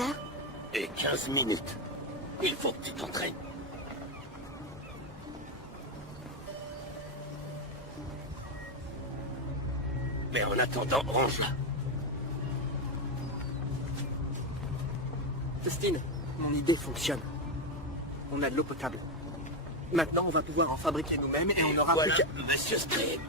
heures? Et 15 minutes. Il faut que tu t'entraînes. Mais en attendant, range-la. Dustin, mon idée fonctionne. On a de l'eau potable. Maintenant, on va pouvoir en fabriquer nous-mêmes et on aura Voilà, plus qu'à... Monsieur Scream.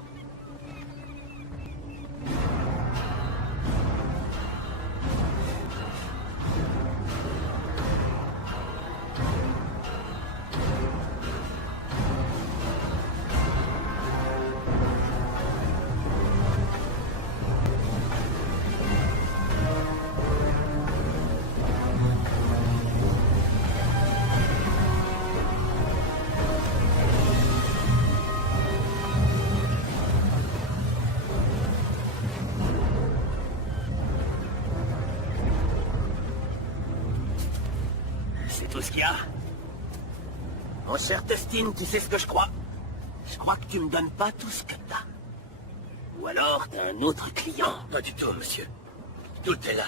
C'est tout ce qu'il y a. Mon cher Dustin, tu sais ce que je crois? Je crois que tu me donnes pas tout ce que t'as. Ou alors t'as un autre client. Pas du tout, monsieur. Tout est là.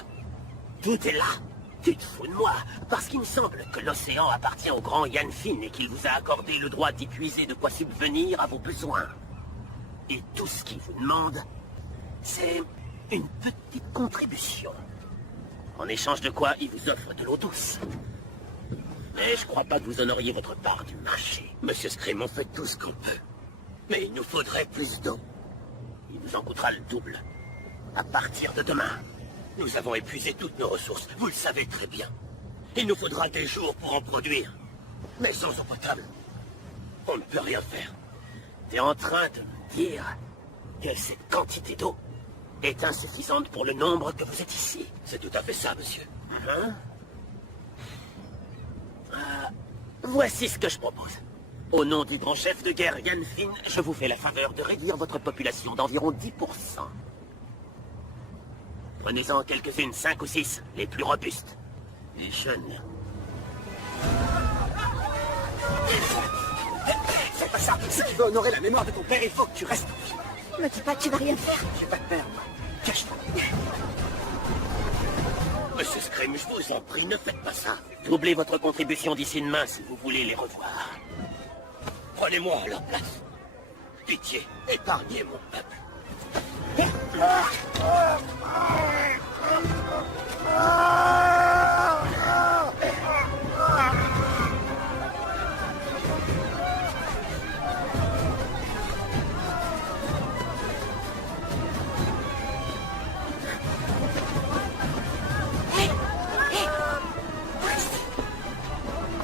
Tout est là. Tu te fous de moi, parce qu'il me semble que l'océan appartient au grand Ian Finn et qu'il vous a accordé le droit d'y puiser de quoi subvenir à vos besoins. Et tout ce qu'il vous demande, c'est une petite contribution. En échange de quoi, il vous offre de l'eau douce. Mais je crois pas que vous en auriez votre part du marché. Monsieur Scream, on fait tout ce qu'on peut. Mais il nous faudrait plus d'eau. Il nous en coûtera le double. À partir de demain, nous avons épuisé toutes nos ressources. Vous le savez très bien. Il nous faudra des jours pour en produire. Mais sans eau potable, on ne peut rien faire. T'es en train de me dire que cette quantité d'eau est insuffisante pour le nombre que vous êtes ici. C'est tout à fait ça, monsieur. Hein? Voici ce que je propose. Au nom du grand chef de guerre Ian Finn, je vous fais la faveur de réduire votre population d'environ 10%. Prenez-en quelques-unes, 5 ou 6, les plus robustes. Les jeunes. C'est pas ça. Si tu veux honorer la mémoire de ton père, il faut que tu restes. Me dis pas que tu vas rien faire. Je vais pas te perdre. Cache-toi. Monsieur Scream, je vous en prie, ne faites pas ça. Doublez votre contribution d'ici demain si vous voulez les revoir. Prenez-moi à leur place. Pitié, épargnez mon peuple.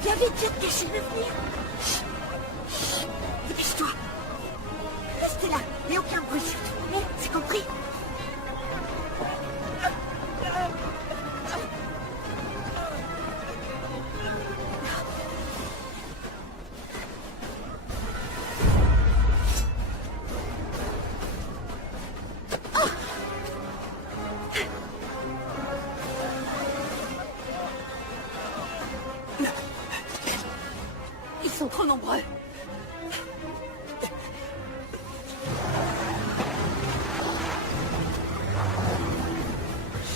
Viens vite, viens te cacher, me venir. Dépêche-toi. Restez là, et aucun bruit. Mais, c'est compris? Ils sont trop nombreux.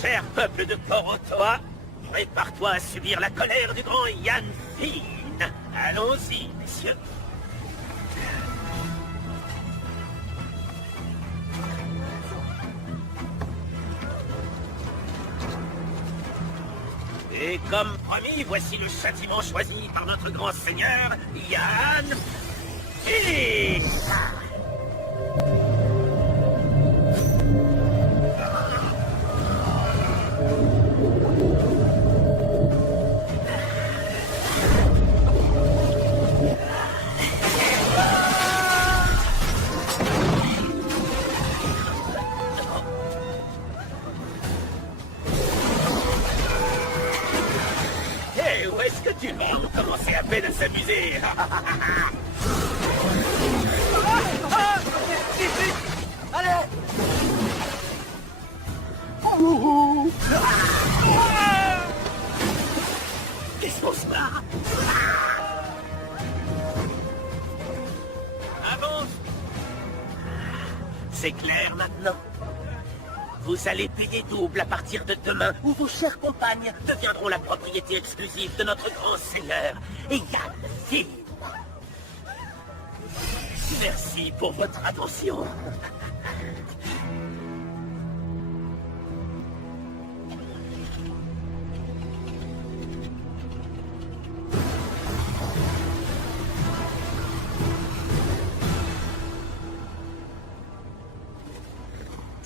Cher peuple de Port-Otoa, prépare-toi à subir la colère du grand Ian Finn. Allons-y, messieurs. Et comme promis, voici le châtiment choisi par notre grand seigneur, Ian Finn. Hé, où est-ce que tu vas? On commençait à peine à s'amuser. Allez! Qu'est-ce qu'on se marre? Avance! C'est clair maintenant? Vous allez payer double à partir de demain, où vos chères compagnes deviendront la propriété exclusive de notre grand seigneur, Yann Film. Merci pour votre attention.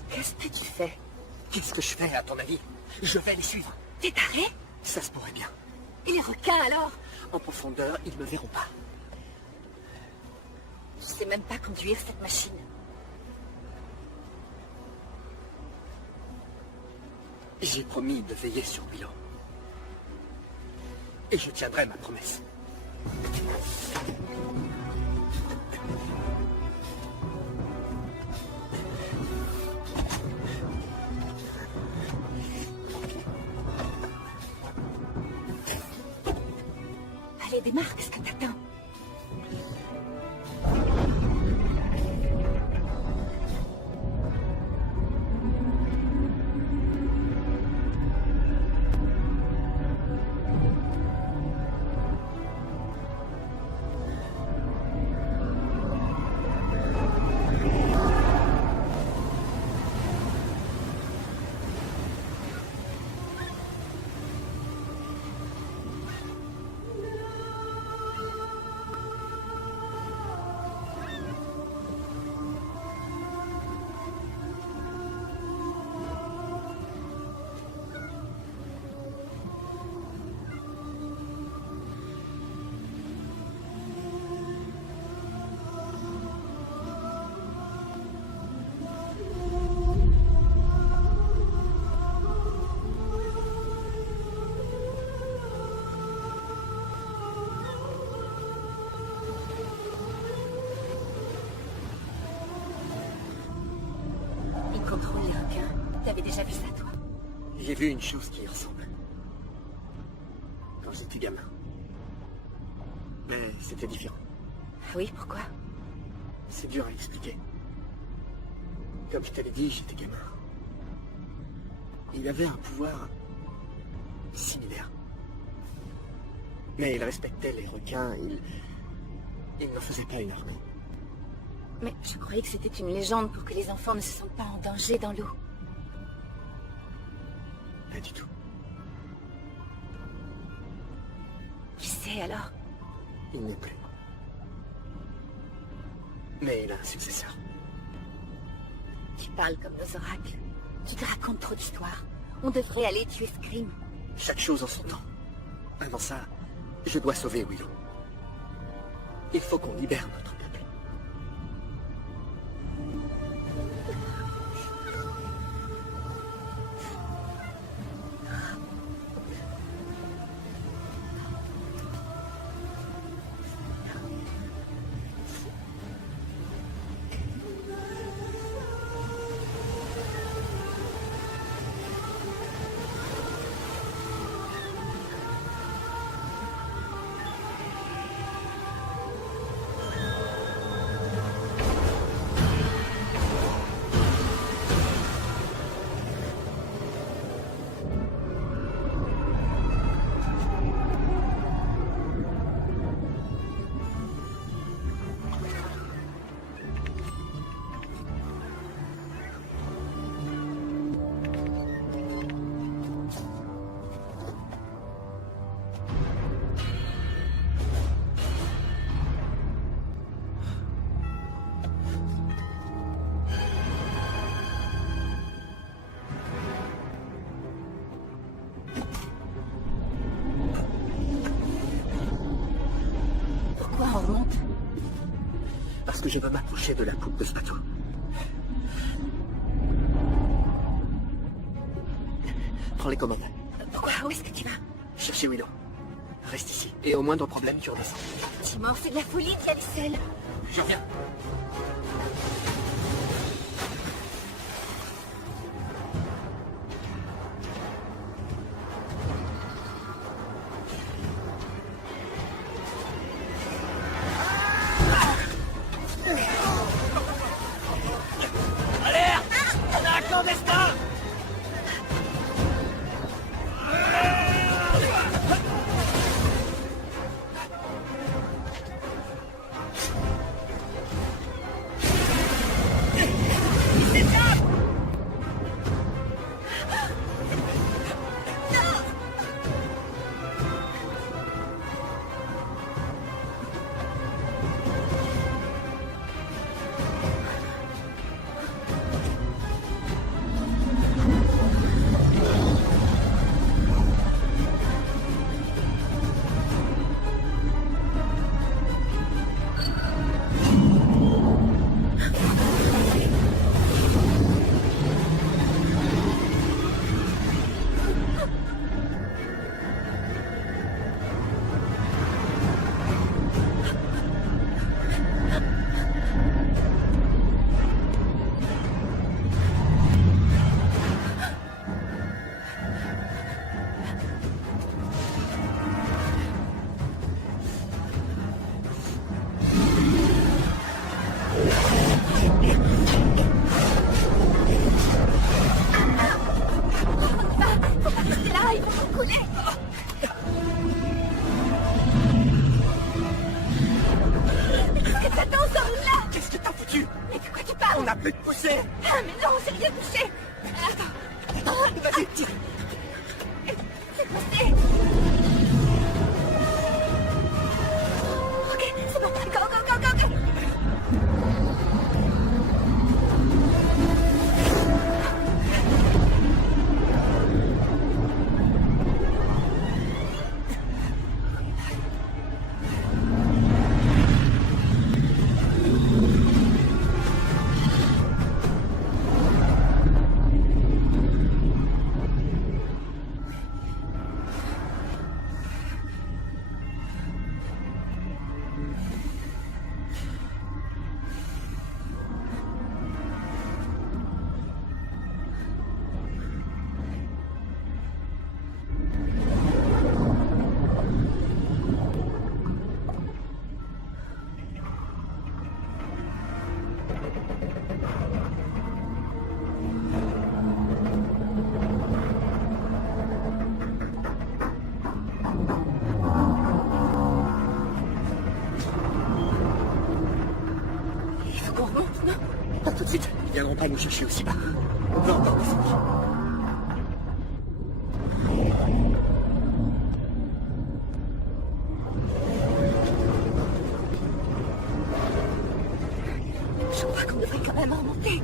Qu'est-ce que tu fais? Qu'est-ce que je fais, à ton avis? Je vais les suivre. T'es taré? Ça se pourrait bien. Et les requins alors? En profondeur, ils me verront pas. Je sais même pas conduire cette machine. J'ai promis de veiller sur Willow. Et je tiendrai ma promesse. Allez, démarre, qu'est-ce que t'attends? Ils contrôlent les requins. T'avais déjà vu ça, toi? J'ai vu une chose qui y ressemble. Quand j'étais gamin. Mais c'était différent. Oui, pourquoi? C'est dur à expliquer. Comme je t'avais dit, j'étais gamin. Il avait un pouvoir similaire. Mais il respectait les requins, il n'en faisait pas une armée. Mais je croyais que c'était une légende pour que les enfants ne se sentent pas en danger dans l'eau. Pas du tout. Qui sait alors? Il n'est plus. Mais il a un successeur. Tu parles comme nos oracles. Tu te racontes trop d'histoires. On devrait aller tuer Scream. Chaque chose en son temps. Avant ça, je dois sauver Willow. Il faut qu'on libère notre peuple. Pourquoi on remonte? Parce que je veux m'approcher de la poupe de ce bateau. Prends les commandes. Pourquoi? Où est-ce que tu vas? Cherchez Willow. Reste ici. Et au moindre problème, tu redescends. Timor, c'est de la folie d'y aller seul. Je reviens. Alerte! On a un clandestin! vais te pousser. Ah, mais non, j'ai rien touché. Attends, Vas-y, tire. c'est poussé. Ok, c'est bon. Go, go, go, go, go. Il faut qu'on remonte, non? Pas tout de suite. Ils viendront pas nous chercher aussi bas. On peut encore descendre. Je crois qu'on devrait quand même remonter.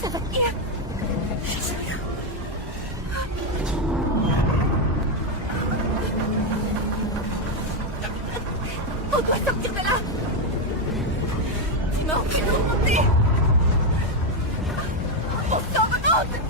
Ça va bien. J'espère. On doit sortir de là. Sinon, on peut remonter. On s'en remonte.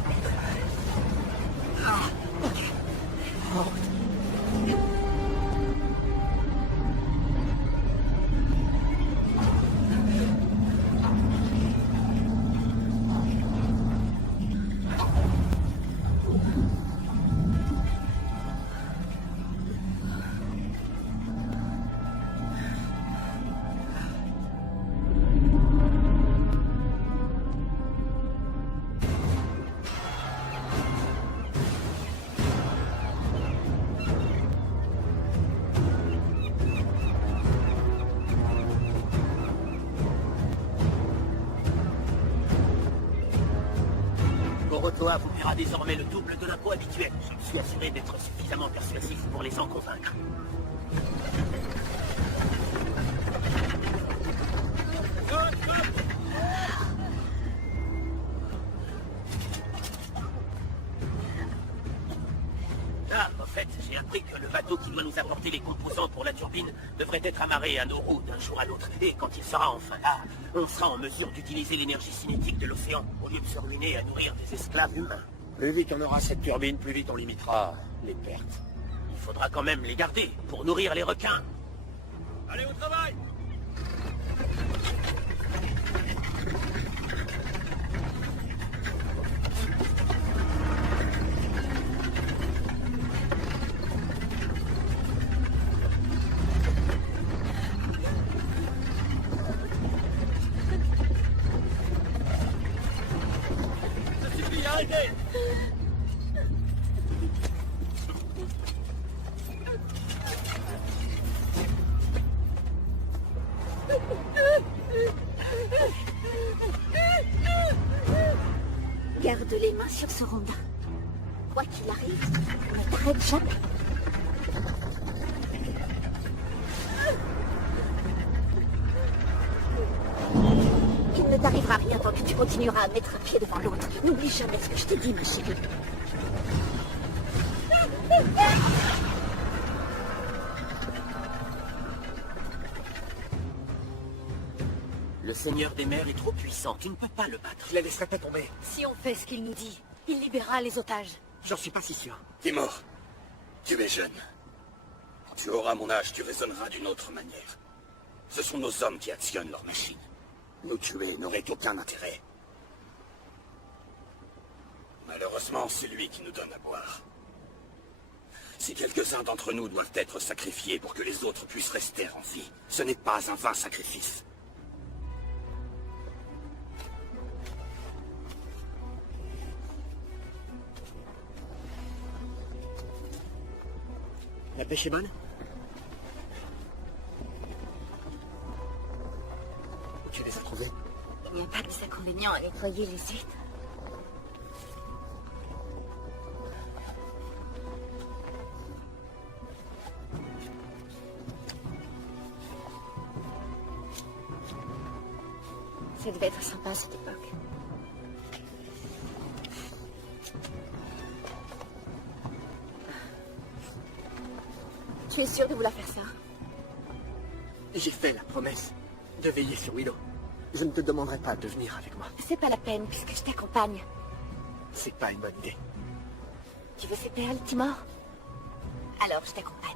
Gorotoa vous paiera désormais le double de l'impôt habituel. Je suis assuré d'être suffisamment persuasif pour les en convaincre. Ah, en fait, j'ai appris que le bateau qui doit nous apporter les composants pour la turbine devrait être amarré à nos roues d'un jour à l'autre. Et quand il sera enfin là, on sera en mesure d'utiliser l'énergie cinétique de l'océan au lieu de se ruiner à nourrir des esclaves humains. Plus vite on aura cette turbine, plus vite on limitera les pertes. Il faudra quand même les garder pour nourrir les requins. Allez au travail! Ça suffit, arrêtez! Garde les mains sur ce rondin. Quoi qu'il arrive, ne t'arrête jamais. Il ne t'arrivera rien tant que tu continueras à mettre un pied devant l'autre. N'oublie jamais ce que je t'ai dit, ma chérie. Le Seigneur des mers est trop puissant, tu ne peux pas le battre. Je la laisserai pas tomber. Si on fait ce qu'il nous dit, il libérera les otages. J'en suis pas si sûr. Timor, tu es jeune. Quand tu auras mon âge, tu raisonneras d'une autre manière. Ce sont nos hommes qui actionnent leurs machines. Nous tuer n'aurait aucun intérêt. Malheureusement, c'est lui qui nous donne à boire. Si quelques-uns d'entre nous doivent être sacrifiés pour que les autres puissent rester en vie, ce n'est pas un vain sacrifice. La pêche est bonne? Où tu les as trouvés? Il n'y a pas de inconvénient à nettoyer les huîtres. Ça devait être sympa à cette époque. Tu es sûr de vouloir faire ça? J'ai fait la promesse de veiller sur Willow. Je ne te demanderai pas de venir avec moi. C'est pas la peine puisque je t'accompagne. C'est pas une bonne idée. Tu veux ces perles, Timor? Alors je t'accompagne.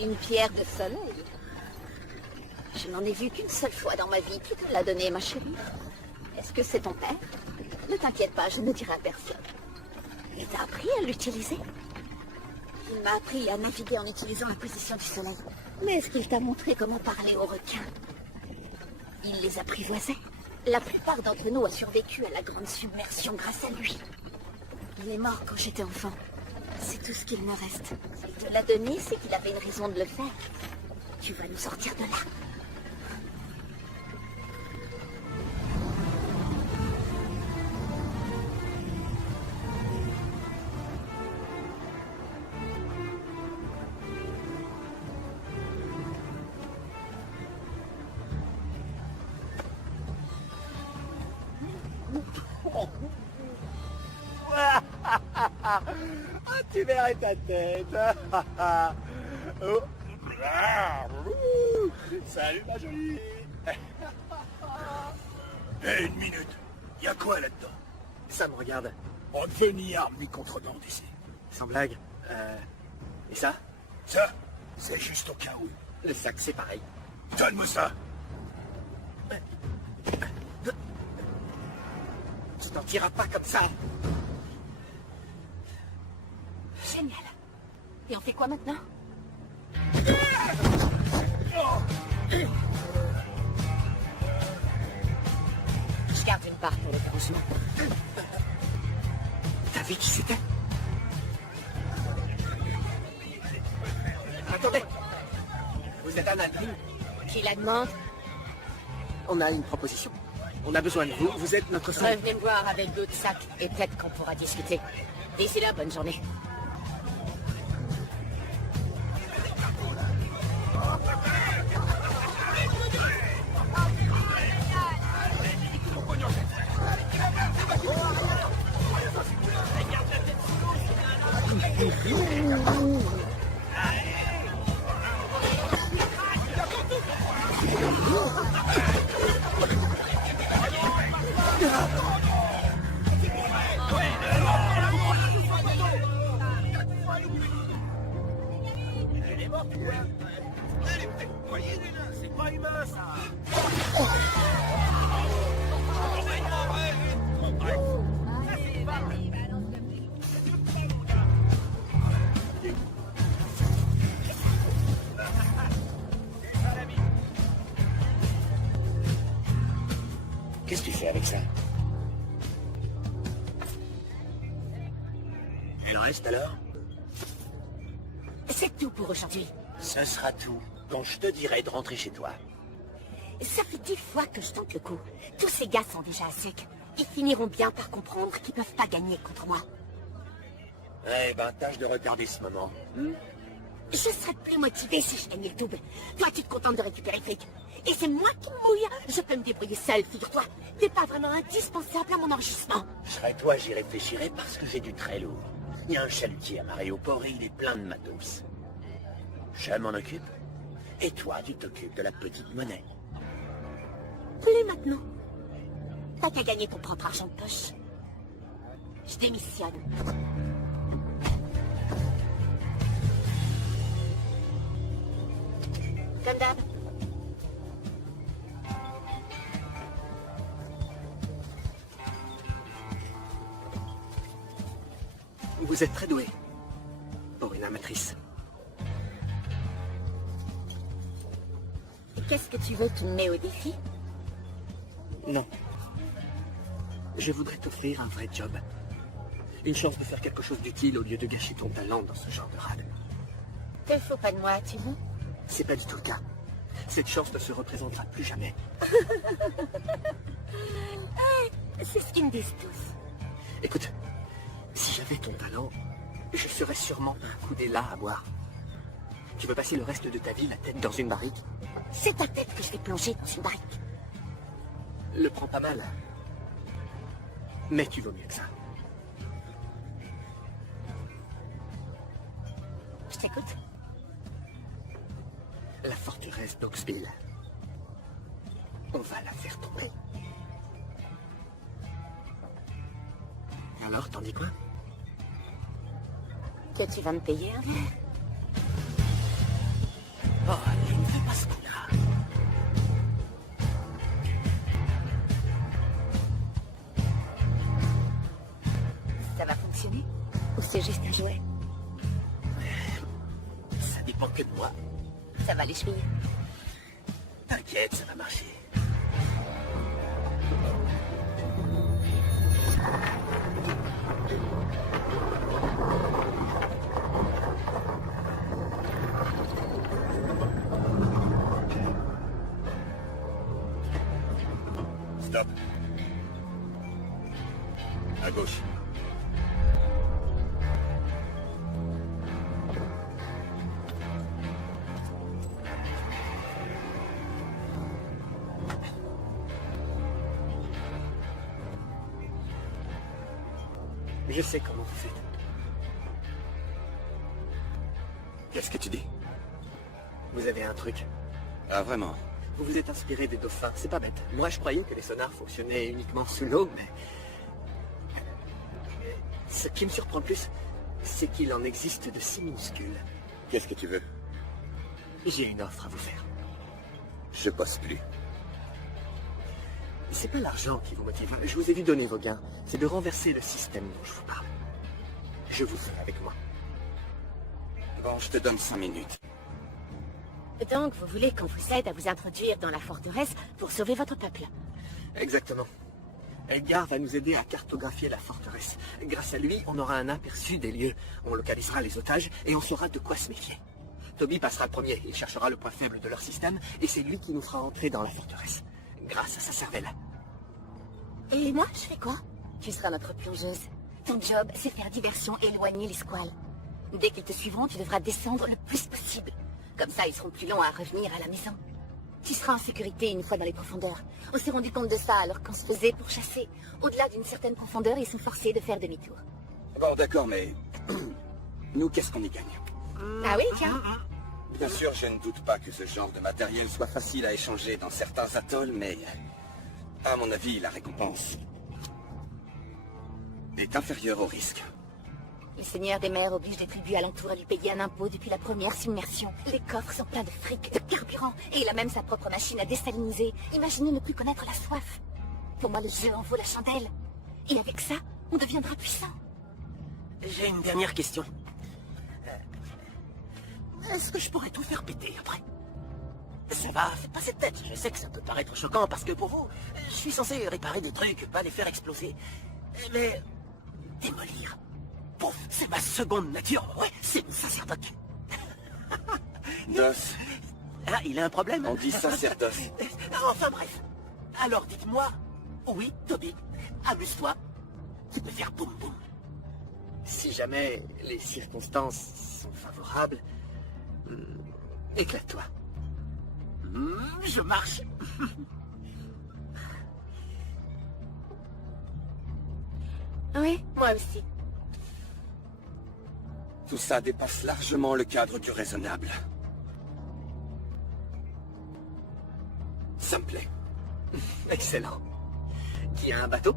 Une pierre de soleil. Je n'en ai vu qu'une seule fois dans ma vie. Qui te l'a donnée, ma chérie? Est-ce que c'est ton père? Ne t'inquiète pas, je ne dirai à personne. Il t'a appris à l'utiliser? Il m'a appris à naviguer en utilisant la position du soleil. Mais est-ce qu'il t'a montré comment parler aux requins? Il les apprivoisait. La plupart d'entre nous a survécu à la grande submersion grâce à lui. Il est mort quand j'étais enfant. C'est tout ce qu'il me reste. S'il te l'a donné, c'est qu'il avait une raison de le faire. Tu vas nous sortir de là. Ah, tu verrais ta tête. Oh. Salut ma jolie. Hé, une minute. Y a quoi là-dedans? Ça me regarde. On ne veut ni armes ni contrebande ici. Sans blague. Et ça? Ça, c'est juste au cas où. Le sac, c'est pareil. Donne-moi ça. Tu t'en tireras pas comme ça. Génial. Et on fait quoi maintenant? Je garde une part pour le dérangement. T'as vu qui c'était? Attendez. Vous êtes un admin. Qui la demande? On a une proposition. On a besoin de vous. Vous êtes notre seul. Revenez me voir avec d'autres sacs et peut-être qu'on pourra discuter. D'ici là, bonne journée. C'est pas humain, ça. Qu'est-ce que tu fais avec ça? Elle reste alors? C'est tout pour aujourd'hui. Ce sera tout quand je te dirai de rentrer chez toi. Ça fait 10 fois que je tente le coup. Tous ces gars sont déjà à sec. Ils finiront bien par comprendre qu'ils peuvent pas gagner contre moi. Eh ben, tâche de retarder ce moment. Je serais plus motivé si je gagnais le double. Toi, tu te contentes de récupérer le fric. Et c'est moi qui me mouille. Je peux me débrouiller seul, figure-toi. T'es pas vraiment indispensable à mon enrichissement. Je serais toi, j'y réfléchirais parce que j'ai du très lourd. Il y a un chalutier amarré au port et il est plein de matos. Je m'en occupe. Et toi, tu t'occupes de la petite monnaie. Plus maintenant. T'as qu'à gagner ton propre argent de poche. Je démissionne. Comme d'hab. Vous êtes très doué. Pour une amatrice. Qu'est-ce que tu veux qui me met au défi? Non. Je voudrais t'offrir un vrai job. Une chance de faire quelque chose d'utile au lieu de gâcher ton talent dans ce genre de rade. Te fous pas de moi, tu veux? C'est pas du tout le cas. Cette chance ne se représentera plus jamais. C'est ce qu'ils me disent tous. Écoute, si j'avais ton talent, je serais sûrement un coup d'élat à boire. Tu veux passer le reste de ta vie la tête dans une barrique? C'est ta tête que je vais plonger dans une barrique. Le prends pas mal. Mais tu vaux mieux que ça. Je t'écoute. La forteresse d'Oxville. On va la faire tomber. Alors, t'en dis quoi? Que tu vas me payer un verre? Oh, allez, ne fais pas ce coup-là. Ça va fonctionner? Ou c'est juste un jouet? Ça dépend que de moi. Ça va les chevilles. T'inquiète, ça va marcher. Stop. À gauche. Je sais comment vous faites. Qu'est-ce que tu dis? Vous avez un truc. Ah, vraiment? Vous vous êtes inspiré des dauphins, c'est pas bête. Moi, je croyais que les sonars fonctionnaient uniquement sous l'eau, mais... Ce qui me surprend le plus, c'est qu'il en existe de si minuscules. Qu'est-ce que tu veux? J'ai une offre à vous faire. Je bosse plus. C'est pas l'argent qui vous motive. Je vous ai vu donner vos gains. C'est de renverser le système dont je vous parle. Je vous fais avec moi. Bon, je te donne 5 minutes. Donc, vous voulez qu'on vous aide à vous introduire dans la forteresse pour sauver votre peuple? Exactement. Edgar va nous aider à cartographier la forteresse. Grâce à lui, on aura un aperçu des lieux. On localisera les otages et on saura de quoi se méfier. Toby passera le premier. Il cherchera le point faible de leur système et c'est lui qui nous fera entrer dans la forteresse. Grâce à sa cervelle. Et moi, je fais quoi? Tu seras notre plongeuse. Ton job, c'est faire diversion et éloigner les squales. Dès qu'ils te suivront, tu devras descendre le plus possible. Comme ça, ils seront plus longs à revenir à la maison. Tu seras en sécurité une fois dans les profondeurs. On s'est rendu compte de ça alors qu'on se faisait pour chasser. Au-delà d'une certaine profondeur, ils sont forcés de faire demi-tour. Bon, d'accord, mais... Nous, qu'est-ce qu'on y gagne? Ah oui, tiens. Bien sûr, je ne doute pas que ce genre de matériel soit facile à échanger dans certains atolls, mais... À mon avis, la récompense... est inférieure au risque. Le seigneur des mers oblige les tribus alentour à lui payer un impôt depuis la première submersion. Les coffres sont pleins de fric, de carburant, et il a même sa propre machine à désaliniser. Imaginez ne plus connaître la soif. Pour moi, le jeu en vaut la chandelle. Et avec ça, on deviendra puissant. J'ai une dernière question. Est-ce que je pourrais tout faire péter après? Ça va, faites pas cette tête. Je sais que ça peut paraître choquant parce que pour vous, je suis censé réparer des trucs, pas les faire exploser. Mais démolir, pouf, c'est ma seconde nature. Ouais, c'est mon sacerdoce. Dos, Ah, il a un problème? on dit sacerdoce. Enfin bref. Alors dites-moi, oui, Toby, amuse-toi. Tu peux faire boum boum. Si jamais les circonstances sont favorables, éclate-toi. Je marche. Oui, moi aussi. Tout ça dépasse largement le cadre du raisonnable. Ça me plaît. Excellent. Qui a un bateau?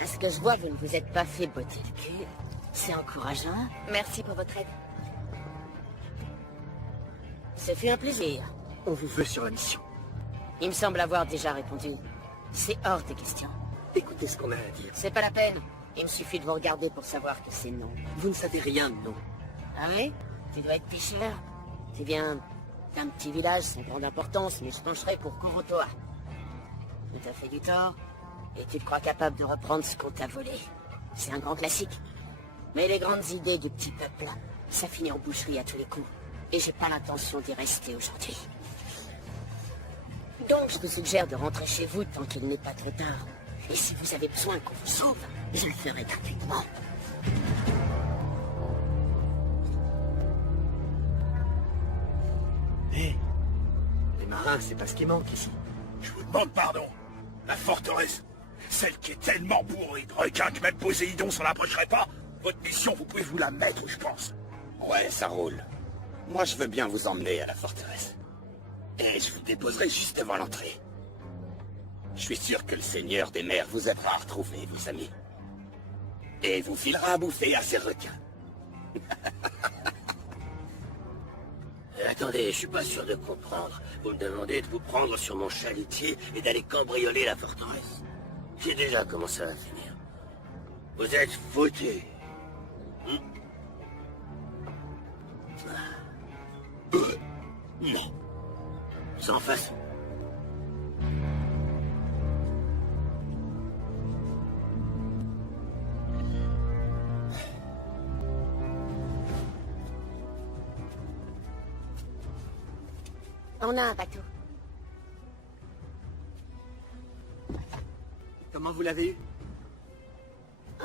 À ce que je vois, vous ne vous êtes pas fait botter le cul. C'est encourageant. Merci pour votre aide. Ce fut un plaisir. On vous veut sur la mission. Il me semble avoir déjà répondu. C'est hors de question. Écoutez ce qu'on a à dire. C'est pas la peine. Il me suffit de vous regarder pour savoir que c'est non. Vous ne savez rien de nous. Ah ouais? Tu dois être pêcheur. Tu viens d'un petit village sans grande importance, mais je pencherai pour Korotoa. Tu t'as fait du tort, et tu te crois capable de reprendre ce qu'on t'a volé. C'est un grand classique. Mais les grandes idées du petit peuple, ça finit en boucherie à tous les coups. Et j'ai pas l'intention d'y rester aujourd'hui. Donc je vous suggère de rentrer chez vous tant qu'il n'est pas trop tard. Et si vous avez besoin qu'on vous sauve, je le ferai gratuitement. Hé, les marins, c'est pas ce qui manque ici. Je vous demande pardon. La forteresse, celle qui est tellement bourrée de requins que même Poséidon s'en approcherait pas. Votre mission, vous pouvez vous la mettre, je pense. Ouais, ça roule. Moi, je veux bien vous emmener à la forteresse. Et je vous déposerai juste devant l'entrée. Je suis sûr que le seigneur des mers vous aidera à retrouver vos amis. Et vous filera à bouffer à ces requins. Attendez, je suis pas sûr de comprendre. Vous me demandez de vous prendre sur mon chalutier et d'aller cambrioler la forteresse. J'ai déjà comment ça va finir. Vous êtes foutus. Non. Sans façon. On a un bateau. Comment vous l'avez eu? Ah,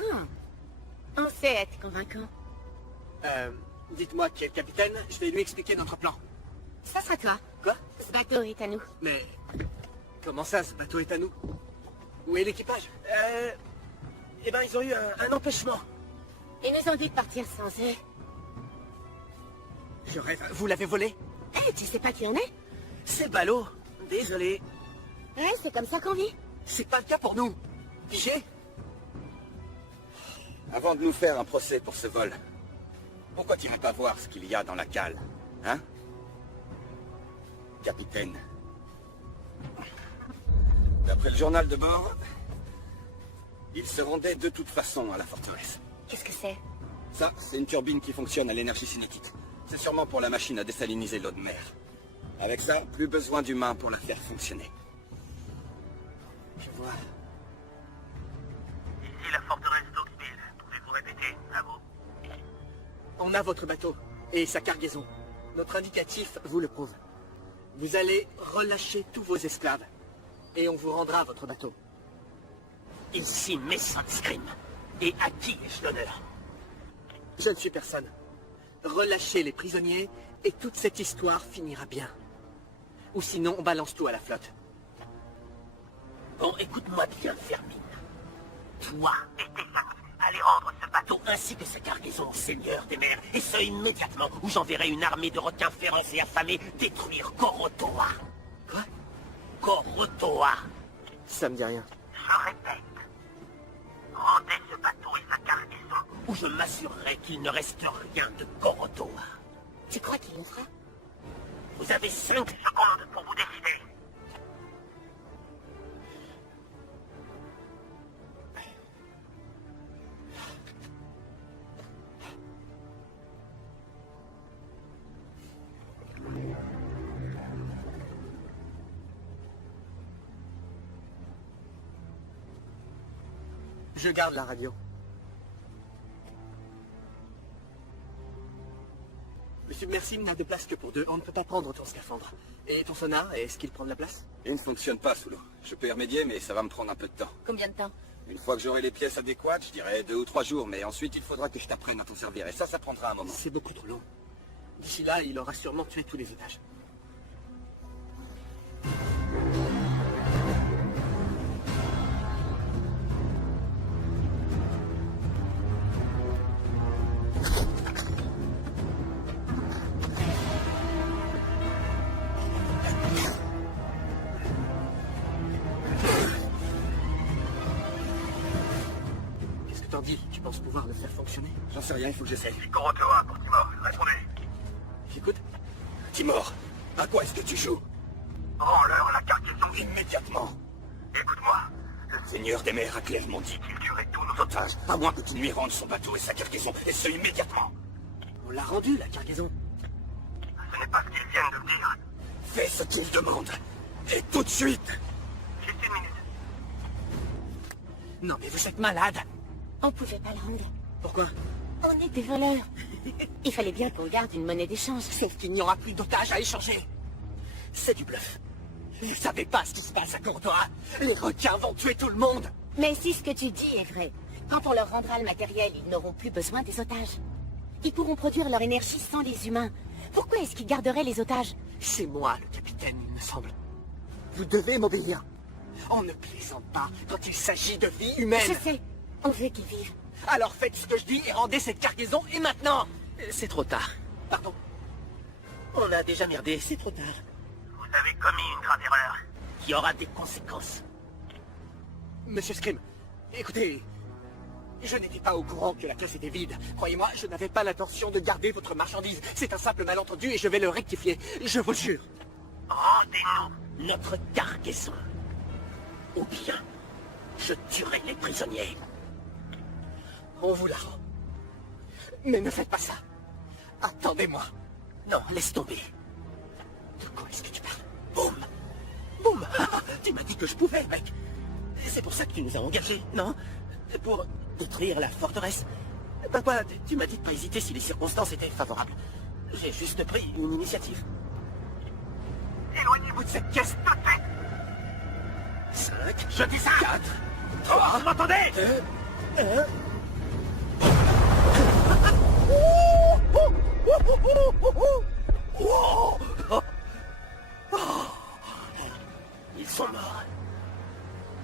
on sait être convaincant. Dites-moi qui est le capitaine, je vais lui expliquer notre plan. Ça sera toi. Quoi? Ce bateau est à nous. Mais... comment ça, ce bateau est à nous? Où est l'équipage? Eh ben, ils ont eu un empêchement. Ils nous ont dit de partir sans eux. Je rêve. Vous l'avez volé? Eh, tu sais pas qui on est? C'est ballot. Désolé. Ouais, c'est comme ça qu'on vit. C'est pas le cas pour nous. Pigé? Avant de nous faire un procès pour ce vol, pourquoi t'irais pas voir ce qu'il y a dans la cale, hein? Capitaine. D'après le journal de bord, il se rendait de toute façon à la forteresse. Qu'est-ce que c'est? Ça, c'est une turbine qui fonctionne à l'énergie cinétique. C'est sûrement pour la machine à désaliniser l'eau de mer. Avec ça, plus besoin d'humains pour la faire fonctionner. Je vois. Ici la forteresse d'Oxville. Pouvez-vous répéter, à vous? On a votre bateau et sa cargaison. Notre indicatif vous le prouve. Vous allez relâcher tous vos esclaves et on vous rendra votre bateau. Ici Mason Scream. Et à qui ai-je l'honneur? Je ne suis personne. Relâchez les prisonniers et toute cette histoire finira bien. Ou sinon, on balance tout à la flotte. Bon, écoute-moi bien, Fermine. Toi et tes amis, allez rendre ce bateau ainsi que sa cargaison au seigneur des mers, et ce immédiatement, ou j'enverrai une armée de requins féroces et affamés détruire Korotoa. Quoi? Korotoa. Ça me dit rien. Je répète. Rendez ce bateau et sa cargaison. Ou je m'assurerai qu'il ne reste rien de Korotoa. Tu crois qu'il le fera? Vous avez 5 secondes pour vous décider. Je garde la radio. Le submersible n'a de place que pour deux. On ne peut pas prendre ton scaphandre. Et ton sonar, est-ce qu'il prend de la place? Il ne fonctionne pas sous l'eau. Je peux y remédier, mais ça va me prendre un peu de temps. Combien de temps? Une fois que j'aurai les pièces adéquates, je dirais 2 ou 3 jours, mais ensuite il faudra que je t'apprenne à t'en servir. Et ça prendra un moment. C'est beaucoup trop long. D'ici là, il aura sûrement tué tous les otages. Qu'est-ce que t'en dis? Tu penses pouvoir le faire fonctionner? J'en sais rien, il faut que j'essaye. Korotoa pour Timor, répondez. J'écoute. Timor, à quoi est-ce que tu joues? Rends-leur la cargaison Seigneur des mers a clairement dit qu'il tuerait tous nos otages, à moins que tu ne lui rendes son bateau et sa cargaison, et ce immédiatement. On l'a rendu, la cargaison. Ce n'est pas ce qu'ils viennent de me dire. Fais ce qu'il demande, et tout de suite. Juste une minute. Non, mais vous êtes malade. On pouvait pas le rendre. Pourquoi? On est des voleurs. Il fallait bien qu'on garde une monnaie d'échange. Sauf qu'il n'y aura plus d'otages à échanger. C'est du bluff. Vous savez pas ce qui se passe à Cordora. Les requins vont tuer tout le monde. Mais si ce que tu dis est vrai, quand on leur rendra le matériel, ils n'auront plus besoin des otages. Ils pourront produire leur énergie sans les humains. Pourquoi est-ce qu'ils garderaient les otages? C'est moi le capitaine, il me semble. Vous devez m'obéir. On ne plaisante pas quand il s'agit de vie humaine. Je sais, on veut qu'ils vivent. Alors faites ce que je dis et rendez cette cargaison, et maintenant. C'est trop tard. Pardon. On a déjà merdé, c'est trop tard. Vous avez commis une grave erreur. Qui aura des conséquences. Monsieur Scream, écoutez, je n'étais pas au courant que la caisse était vide. Croyez-moi, je n'avais pas l'intention de garder votre marchandise. C'est un simple malentendu et je vais le rectifier. Je vous jure. Rendez-nous. Notre cargaison. Ou bien, je tuerai les prisonniers. On vous la rend. Mais ne faites pas ça. Attendez-moi. Non, laisse tomber. De quoi est-ce que tu parles? Boum. Boum. Tu m'as dit que je pouvais, mec. C'est pour ça que tu nous as engagés, non? Pour détruire la forteresse. Ben quoi, tu m'as dit de pas hésiter si les circonstances étaient favorables. J'ai juste pris une initiative. Éloignez-vous de cette caisse tout de suite. 5, Je dis ça. 4, 3, vous m'entendez? 2, 1... Ils sont morts.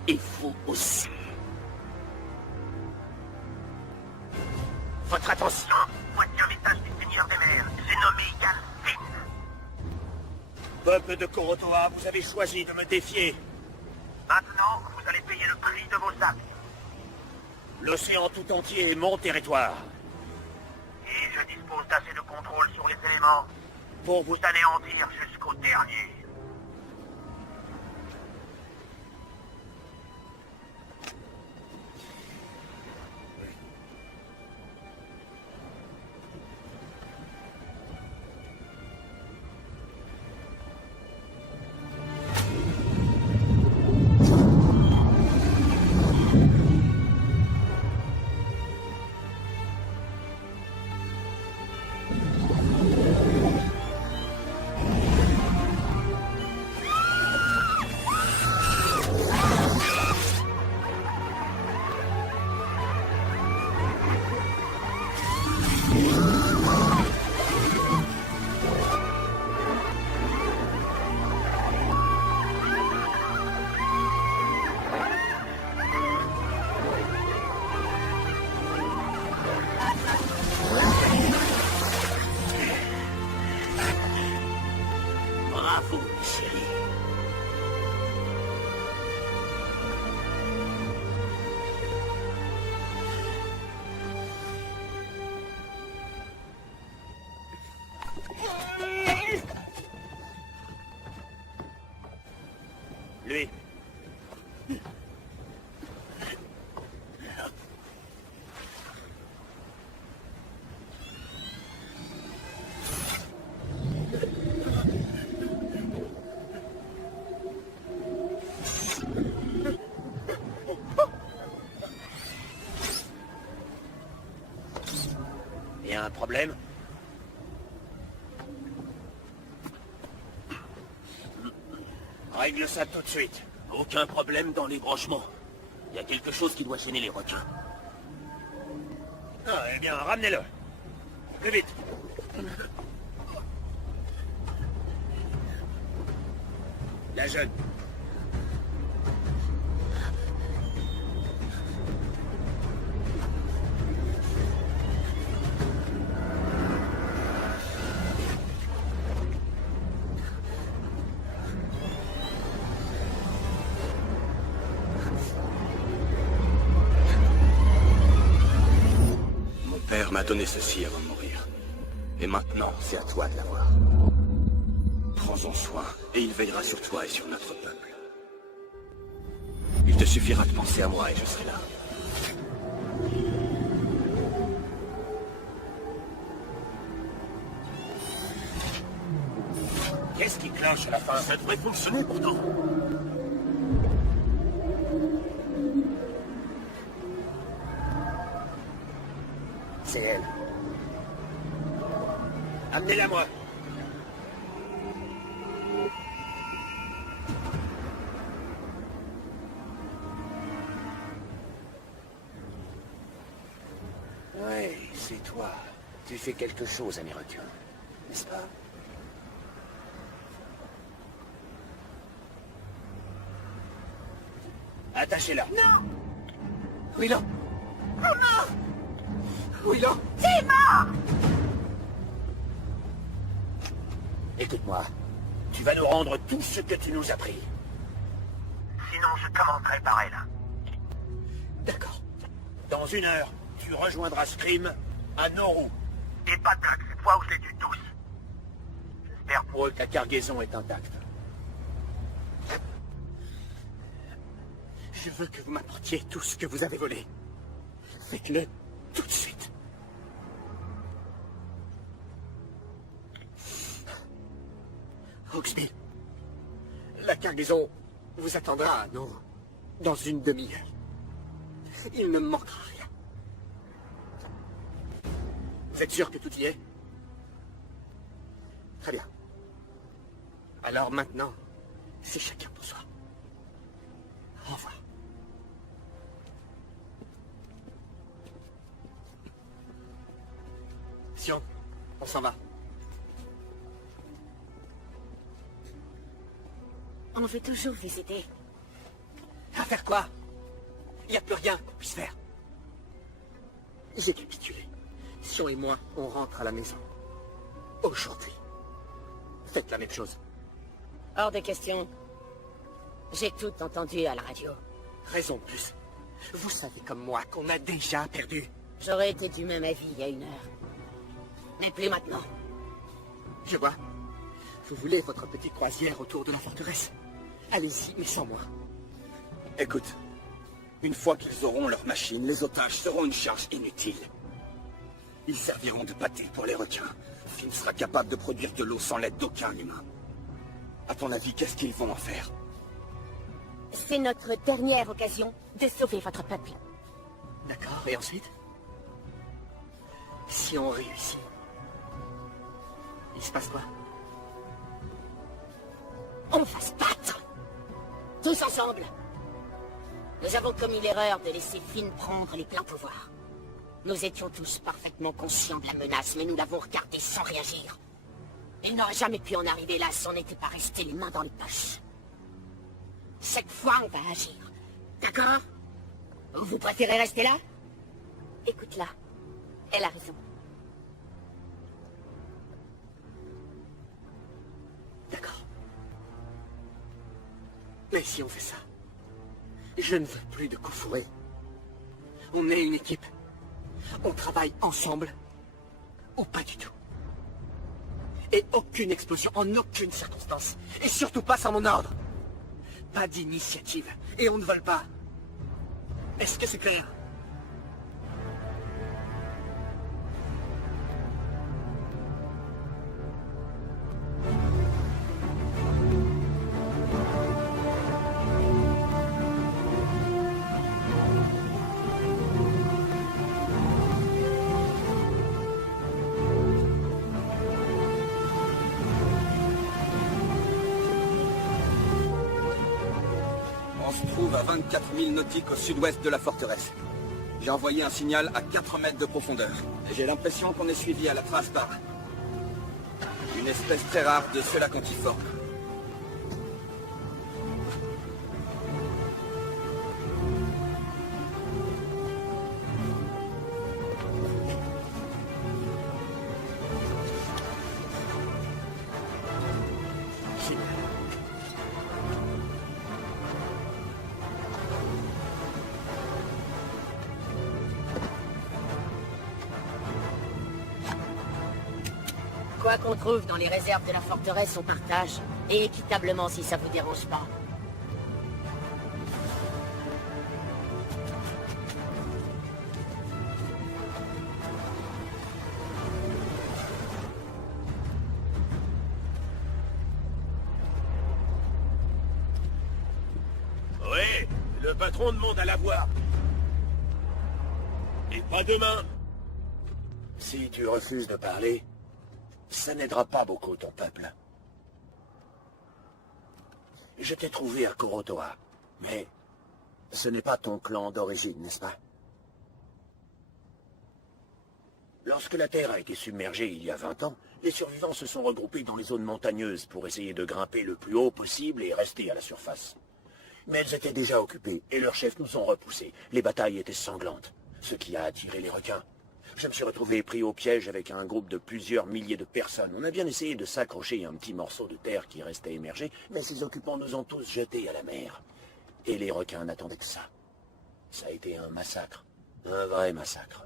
Et vous aussi. Votre attention. Voici un message du Seigneur des mers. J'ai nommé Galfin. Peuple de Corotoa, vous avez choisi de me défier. Maintenant, vous allez payer le prix de vos actes. L'océan tout entier est mon territoire. Et je dispose d'assez de contrôle sur les éléments Pour vous... vous anéantir jusqu'au dernier. Bravo, chérie. Lui. Il y a un problème? Règle ça tout de suite. Aucun problème dans les branchements. Il y a quelque chose qui doit gêner les requins. Ah, eh bien, ramenez-le. Plus vite. La jeune. Mon père m'a donné ceci avant de mourir. Et maintenant, c'est à toi de l'avoir. Prends-en soin, et il veillera sur toi et sur notre peuple. Il te suffira de penser à moi et je serai là. Qu'est-ce qui cloche à la fin? Ça devrait fonctionner pourtant. C'est elle. Amenez-la moi. Ouais, c'est toi. Tu fais quelque chose, ami requin. N'est-ce pas? Attachez-la. Non! Willow! Willow! Écoute-moi. Tu vas nous rendre tout ce que tu nous as pris. Sinon, je commencerai par elle. D'accord. Dans 1 heure, tu rejoindras Scream à Nauru. Et pas de truc cette fois où je les tue tous. J'espère pour Pour eux, ta cargaison est intacte. Je veux que vous m'apportiez tout ce que vous avez volé. Faites-le tout de suite. Hawksbill, la cargaison vous attendra à Nauru dans 1 demi-heure. Il ne manquera rien. Vous êtes sûr que tout y est? Très bien. Alors maintenant, c'est chacun pour soi. Au revoir. Sion, on s'en va. On veut toujours visiter. À faire quoi? Il n'y a plus rien qu'on puisse faire. J'ai capitulé. Sion et moi, on rentre à la maison. Aujourd'hui. Faites la même chose. Hors de question. J'ai tout entendu à la radio. Raison de plus. Vous savez comme moi qu'on a déjà perdu. J'aurais été du même avis il y a 1 heure. Mais plus maintenant. Je vois. Vous voulez votre petite croisière autour de la forteresse? Allez-y, mais sans moi. Écoute, une fois qu'ils auront leur machine, les otages seront une charge inutile. Ils serviront de pâté pour les requins. Finn sera capable de produire de l'eau sans l'aide d'aucun humain. À ton avis, qu'est-ce qu'ils vont en faire? C'est notre dernière occasion de sauver votre peuple. D'accord, et ensuite? Si on réussit, il se passe quoi? On va se battre. Tous ensemble. Nous avons commis l'erreur de laisser Finn prendre les pleins pouvoirs. Nous étions tous parfaitement conscients de la menace, mais nous l'avons regardé sans réagir. Il n'aurait jamais pu en arriver là si on n'était pas resté les mains dans les poches. Cette fois, on va agir. D'accord? Vous préférez rester là? Écoute-la. Elle a raison. D'accord. Mais si on fait ça, je ne veux plus de coups fourrés. On est une équipe. On travaille ensemble. Ou pas du tout. Et aucune explosion en aucune circonstance. Et surtout pas sans mon ordre. Pas d'initiative. Et on ne vole pas. Est-ce que c'est clair? On se trouve à 24 000 nautiques au sud-ouest de la forteresse. J'ai envoyé un signal à 4 mètres de profondeur. J'ai l'impression qu'on est suivi à la trace par une espèce très rare de Selacantiforme. Quoi qu'on trouve dans les réserves de la forteresse, on partage. Et équitablement si ça vous dérange pas. Le patron demande à la voir. Et pas demain. Si tu refuses de parler, ça n'aidera pas beaucoup ton peuple. Je t'ai trouvé à Korotoa, mais ce n'est pas ton clan d'origine, n'est-ce pas? Lorsque la Terre a été submergée il y a 20 ans, les survivants se sont regroupés dans les zones montagneuses pour essayer de grimper le plus haut possible et rester à la surface. Mais elles étaient déjà occupées, et leurs chefs nous ont repoussés. Les batailles étaient sanglantes, ce qui a attiré les requins. Je me suis retrouvé pris au piège avec un groupe de plusieurs milliers de personnes. On a bien essayé de s'accrocher à un petit morceau de terre qui restait émergé, mais ces occupants nous ont tous jetés à la mer. Et les requins n'attendaient que ça. Ça a été un massacre. Un vrai massacre.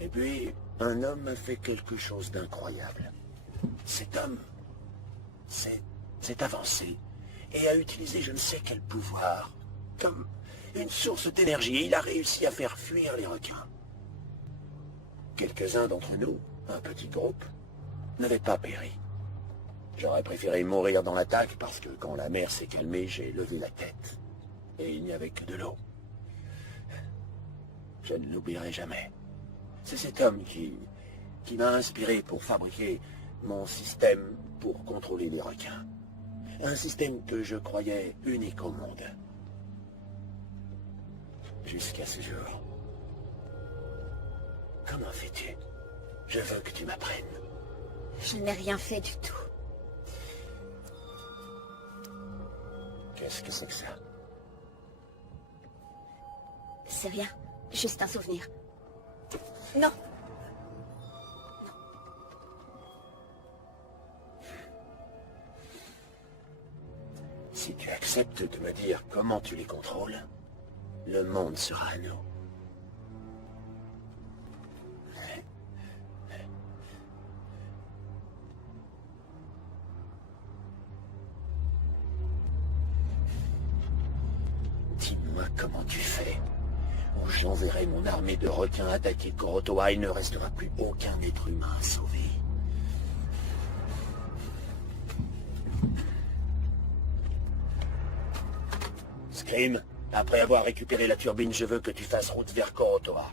Et puis, un homme a fait quelque chose d'incroyable. Cet homme s'est avancé et a utilisé je ne sais quel pouvoir, comme une source d'énergie, et il a réussi à faire fuir les requins. Quelques-uns d'entre nous, un petit groupe, n'avaient pas péri. J'aurais préféré mourir dans l'attaque parce que quand la mer s'est calmée, j'ai levé la tête. Et il n'y avait que de l'eau. Je ne l'oublierai jamais. C'est cet homme qui m'a inspiré pour fabriquer mon système pour contrôler les requins. Un système que je croyais unique au monde. Jusqu'à ce jour. Comment fais-tu? Je veux que tu m'apprennes. Je n'ai rien fait du tout. Qu'est-ce que c'est que ça? C'est rien. Juste un souvenir. Non. Si tu acceptes de me dire comment tu les contrôles, le monde sera à nous. Dis-moi comment tu fais. Ou j'enverrai mon armée de requins attaquer Korotoa, il ne restera plus aucun être humain à sauver. Scream, après avoir récupéré la turbine, je veux que tu fasses route vers Korotoa.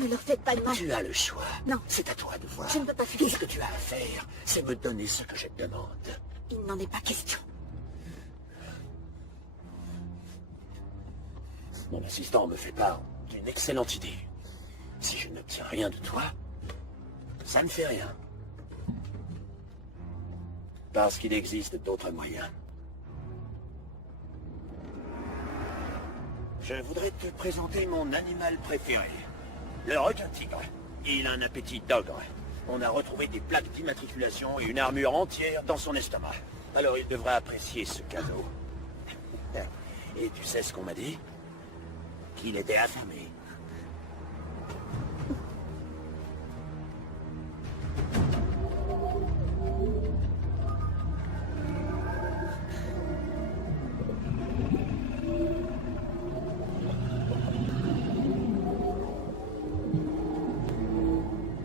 Ne leur faites pas de mal. Tu as le choix. Non. C'est à toi de voir. Je ne peux pas faire Tout ça. ce que tu as à faire, c'est me donner ce que je te demande. Il n'en est pas question. Mon assistant me fait part d'une excellente idée. Si je n'obtiens rien de toi, ça ne fait rien. Parce qu'il existe d'autres moyens. Je voudrais te présenter mon animal préféré. Le requin-tigre. Il a un appétit d'ogre. On a retrouvé des plaques d'immatriculation et une armure entière dans son estomac. Alors il devrait apprécier ce cadeau. Et tu sais ce qu'on m'a dit? Qu'il était affamé.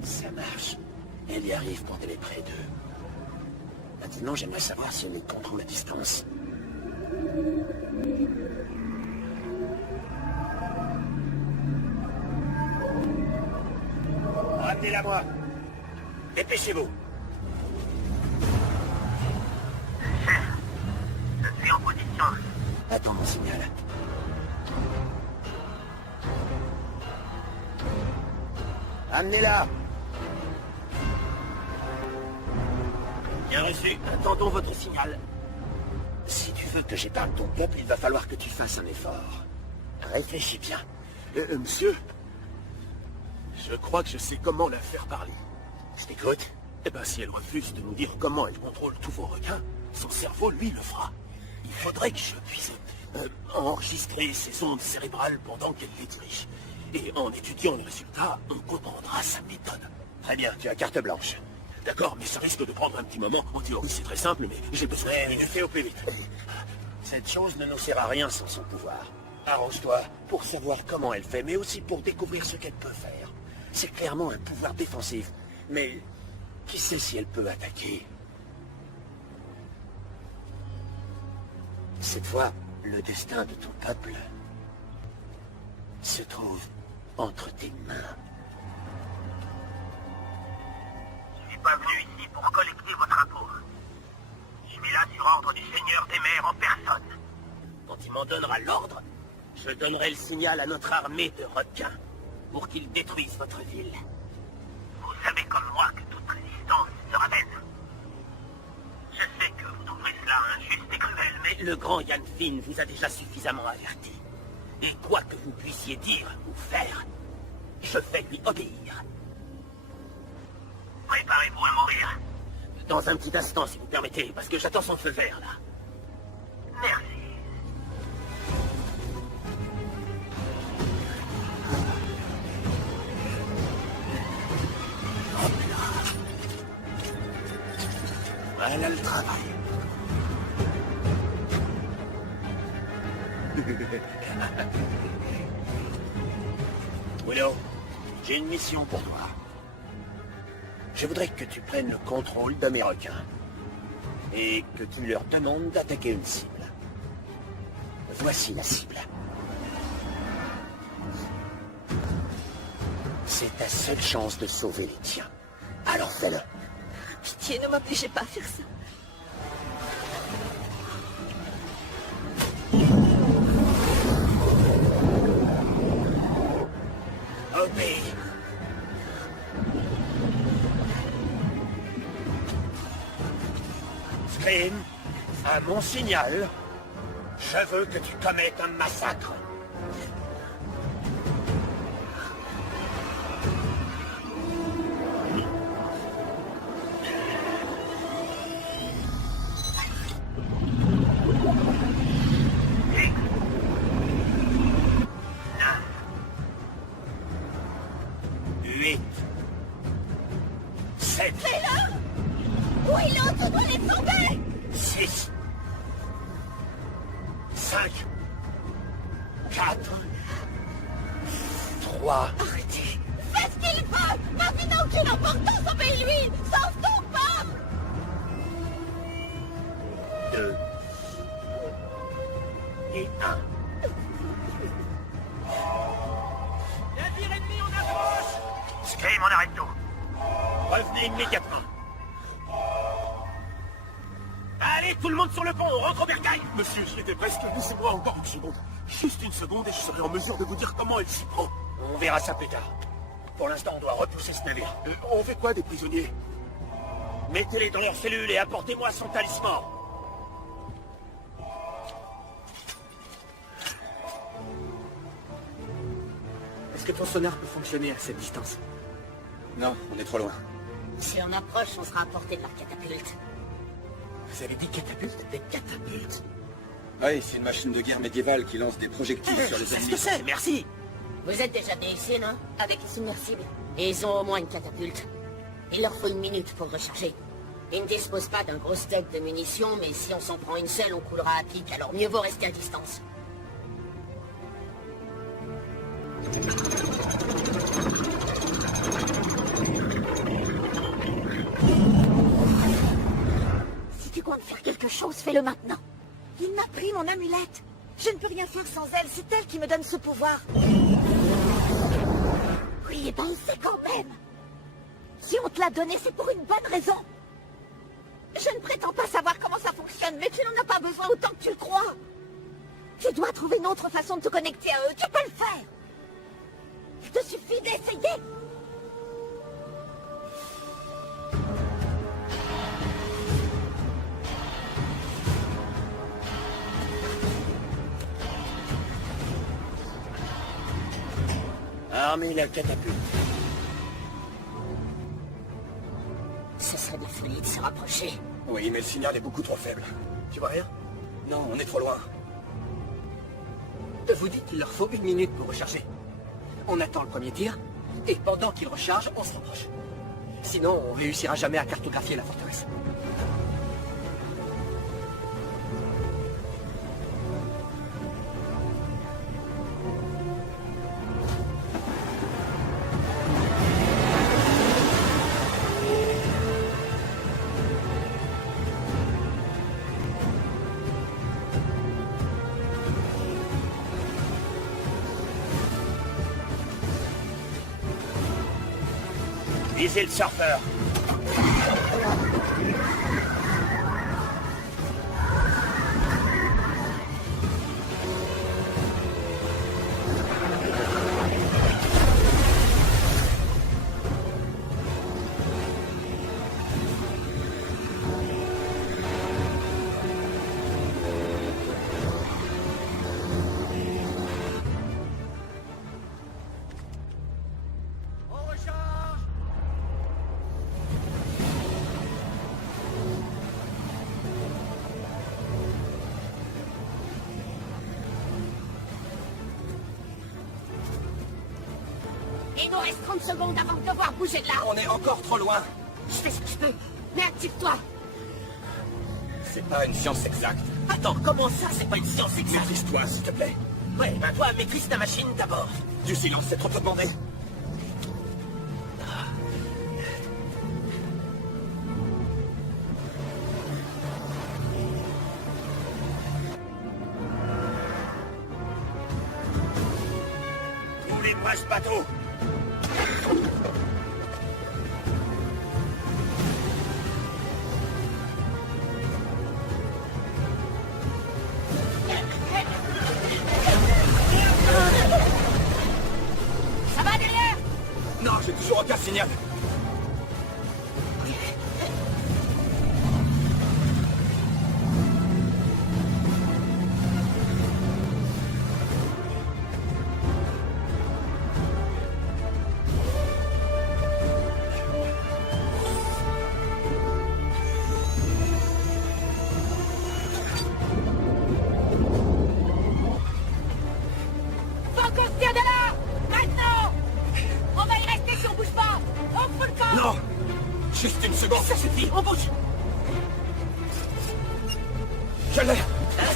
Ça marche. Elle y arrive quand elle est près d'eux. Maintenant, j'aimerais savoir si elle les contrôle à distance. Ramenez-la moi. Dépêchez-vous. Je suis en position. Attends mon signal. Amenez-la. Bien reçu. Attendons votre signal. Si tu veux que j'épargne ton peuple, il va falloir que tu fasses un effort. Réfléchis bien. Monsieur, je crois que je sais comment la faire parler. Je t'écoute. Eh ben, si elle refuse de nous dire comment elle contrôle tous vos requins, son cerveau, lui, le fera. Il faudrait que je puisse enregistrer ses ondes cérébrales pendant qu'elle les dirige. Et en étudiant les résultats, on comprendra sa méthode. Très bien, tu as carte blanche. D'accord, mais ça risque de prendre un petit moment. En théorie, c'est très simple, mais j'ai besoin Mais de minutes. fais au plus vite. Cette chose ne nous sert à rien sans son pouvoir. Arrange-toi pour savoir comment elle fait, mais aussi pour découvrir ce qu'elle peut faire. C'est clairement un pouvoir défensif, mais qui sait si elle peut attaquer? Cette fois, Le destin de ton peuple se trouve entre tes mains. Je suis pas venu ici pour collecter votre impôt. Je suis là sur ordre du Seigneur des mers en personne. Quand il m'en donnera l'ordre, je donnerai le signal à notre armée de requins pour qu'ils détruisent votre ville. Vous savez comme moi que toute résistance sera vaine. Je sais que vous trouverez cela injuste et cruel, mais Le grand Yann Finn vous a déjà suffisamment averti. Et quoi que vous puissiez dire ou faire, je vais lui obéir. préparez-vous à mourir. Dans un petit instant, si vous permettez, parce que j'attends son feu vert, là. Merci. Voilà le travail. Willow, j'ai une mission pour toi. Je voudrais que tu prennes le contrôle de mes requins. Et que tu leur demandes d'attaquer une cible. Voici la cible. C'est ta seule chance de sauver les tiens. Alors fais-le. Pitié, ne m'obligez pas à faire ça. Obéis. Scream, à mon signal, je veux que tu commettes un massacre. Huit. 7. Willow, tu dois les sauver! 6. 5. 4. 3. Arrêtez! Fais ce qu'il veut! Ma vie n'a aucune importance, obéis-lui! Sauve ton peuple! 2. Et 1. Navire ennemi en approche! Scream, on arrête tout. Revenez immédiatement. Allez, tout le monde sur le pont, on rentre au bercail. Monsieur, j'y étais presque. Laissez-moi encore une seconde. Juste une seconde et je serai en mesure de vous dire comment elle s'y prend. On verra ça plus tard. Pour l'instant, on doit repousser ce navire. On fait quoi des prisonniers? Mettez-les dans leur cellule et apportez-moi son talisman. Est-ce que ton sonar peut fonctionner à cette distance? Non, on est trop loin. Si on approche, on sera à portée de leur catapulte. Vous avez dit catapulte? Des catapultes. Oui, c'est une machine de guerre médiévale qui lance des projectiles sur les C'est ce ennemis. que c'est, merci. Vous êtes déjà venus ici, non? Avec les submersibles. Et ils ont au moins une catapulte. Il leur faut une minute pour recharger. Ils ne disposent pas d'un gros stock de munitions, mais si on s'en prend une seule, on coulera à pic, alors mieux vaut rester à distance. Si tu comptes faire quelque chose, fais-le maintenant. Il m'a pris mon amulette. Je ne peux rien faire sans elle. C'est elle qui me donne ce pouvoir. Oui, et ben on sait quand même. Si on te l'a donné, c'est pour une bonne raison. Je ne prétends pas savoir comment ça fonctionne, mais tu n'en as pas besoin autant que tu le crois. Tu dois trouver une autre façon de te connecter à eux. Tu peux le faire. Il te suffit d'essayer. Armez la catapulte. Ce serait de la folie de se rapprocher. Oui, mais le signal est beaucoup trop faible. Tu vois rien? Non, on est trop loin. Vous dites qu'il leur faut une minute pour recharger. On attend le premier tir, et pendant qu'ils rechargent, on se rapproche. Sinon, on réussira jamais à cartographier la forteresse. Visez le surfeur. Il nous reste 30 secondes avant de devoir bouger de là. On est encore trop loin. Je fais ce que je peux. Mais active-toi. C'est pas une science exacte. Attends, comment ça, c'est pas une science exacte? Maîtrise-toi, s'il te plaît. Ouais, ben toi, maîtrise ta machine d'abord. Du silence, c'est trop te demander. Tous les bras ce bateau. Ça va derrière? Non, j'ai toujours aucun signal. Faut qu'on se tire de là! Maintenant! On va y rester si on bouge pas! On fout le camp! Non! Juste une seconde, Ça suffit, on bouge. je l'ai!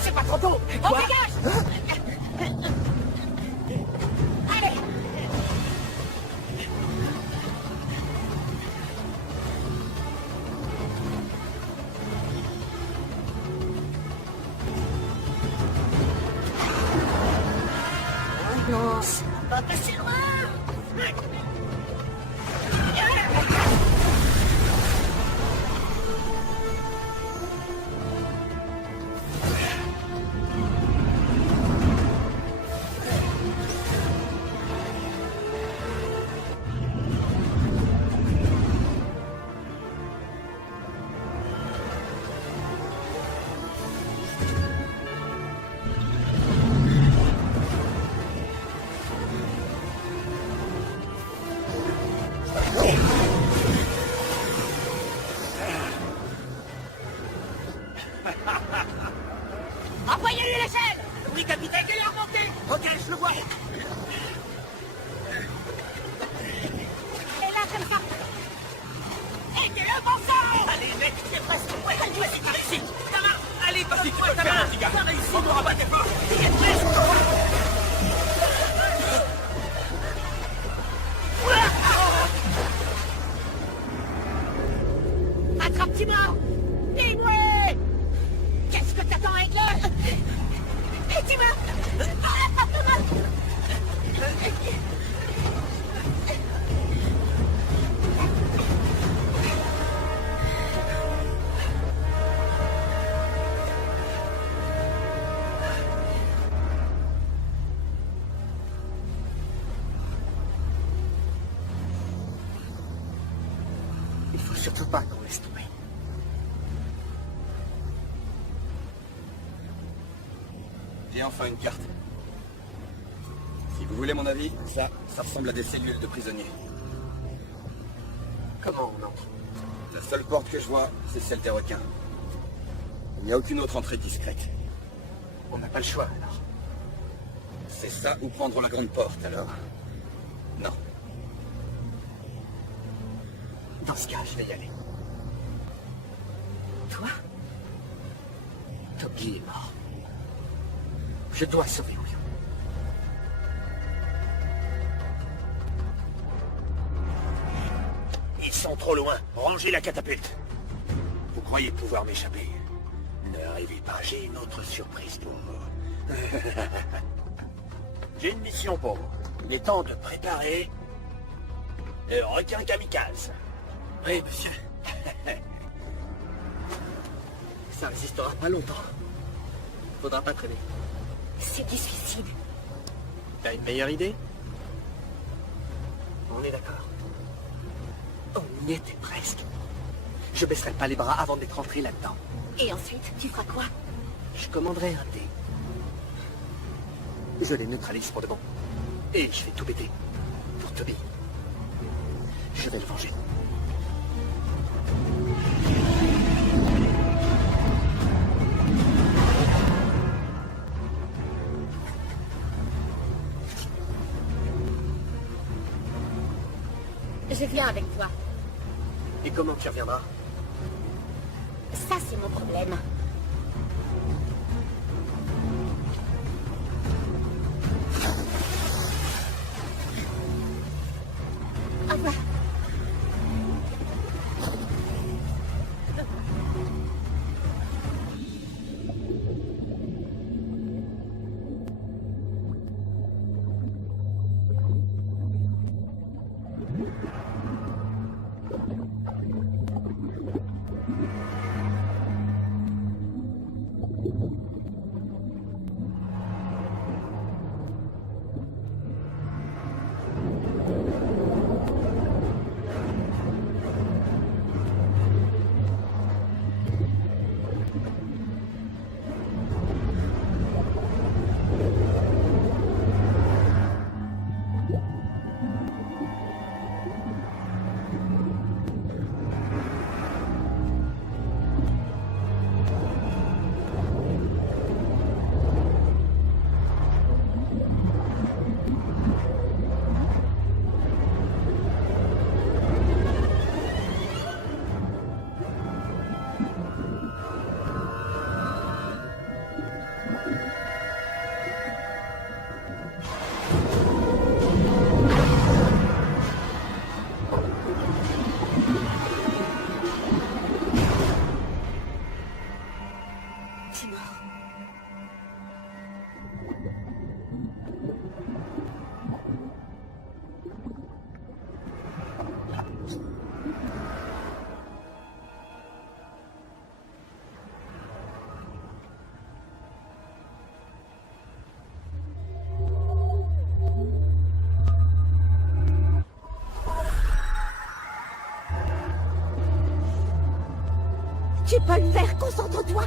C'est pas trop tôt. On dégage! Allez! Non, ça va pas passer loin. Envoyez-lui l'échelle! Oui, capitaine, il est remonté. Ok, je le vois. Et là, comme ça! Aidez-le, bon sang! Allez, mec, c'est presque. Ouais, vas-y, par ici. Ta main. Allez, Vas-y, tu passe-moi peux ta le faire, main. petit gars. T'as réussi. On n'aura pas d'effort. Il est presque. Attrape-moi! Dis-moi! Qu'est-ce que t'attends, Aigle? Et dis-moi! Il faut surtout pas qu'on laisse tomber. J'ai enfin une carte. Si vous voulez mon avis, ça ressemble à des cellules de prisonniers. Comment on entre? La seule porte que je vois, c'est celle des requins. Il n'y a aucune autre entrée discrète. On n'a pas le choix, alors. C'est ça ou prendre la grande porte, alors? Non. Dans ce cas, je vais y aller. Toi? Toby est mort. Je dois sauver Orion. Ils sont trop loin. Rangez la catapulte. Vous croyez pouvoir m'échapper? Ne rêvez pas, j'ai une autre surprise pour vous. J'ai une mission pour vous. Il est temps de préparer Le requin kamikaze. Oui, monsieur. Ça résistera pas longtemps. Faudra pas traîner. C'est difficile. T'as une meilleure idée? On est d'accord. On y était presque. Je baisserai pas les bras avant d'être rentré là-dedans. Et ensuite, tu feras quoi? Je commanderai un thé. Je les neutralise pour de bon. Et je vais tout péter. Pour Toby. Je vais le venger. Je viens avec toi. Et comment tu reviendras? Ça, c'est mon problème. Au revoir. C'est mort. Tu peux le faire, concentre-toi.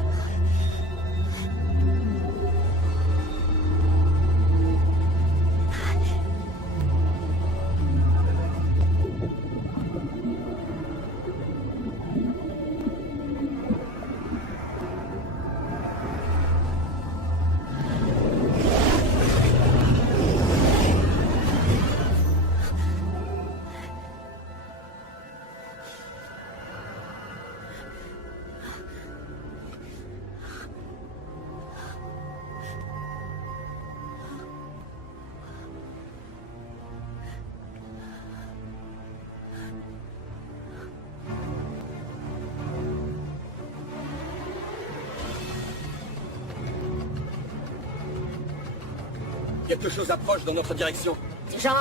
Quelque chose approche dans notre direction. Jean,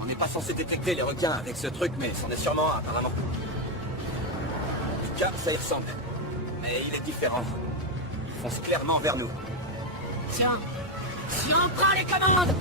On n'est pas censé détecter les requins avec ce truc, mais c'en est sûrement un, apparemment. En tout cas, ça y ressemble. Mais il est différent. Il fonce clairement vers nous. Tiens, prends les commandes.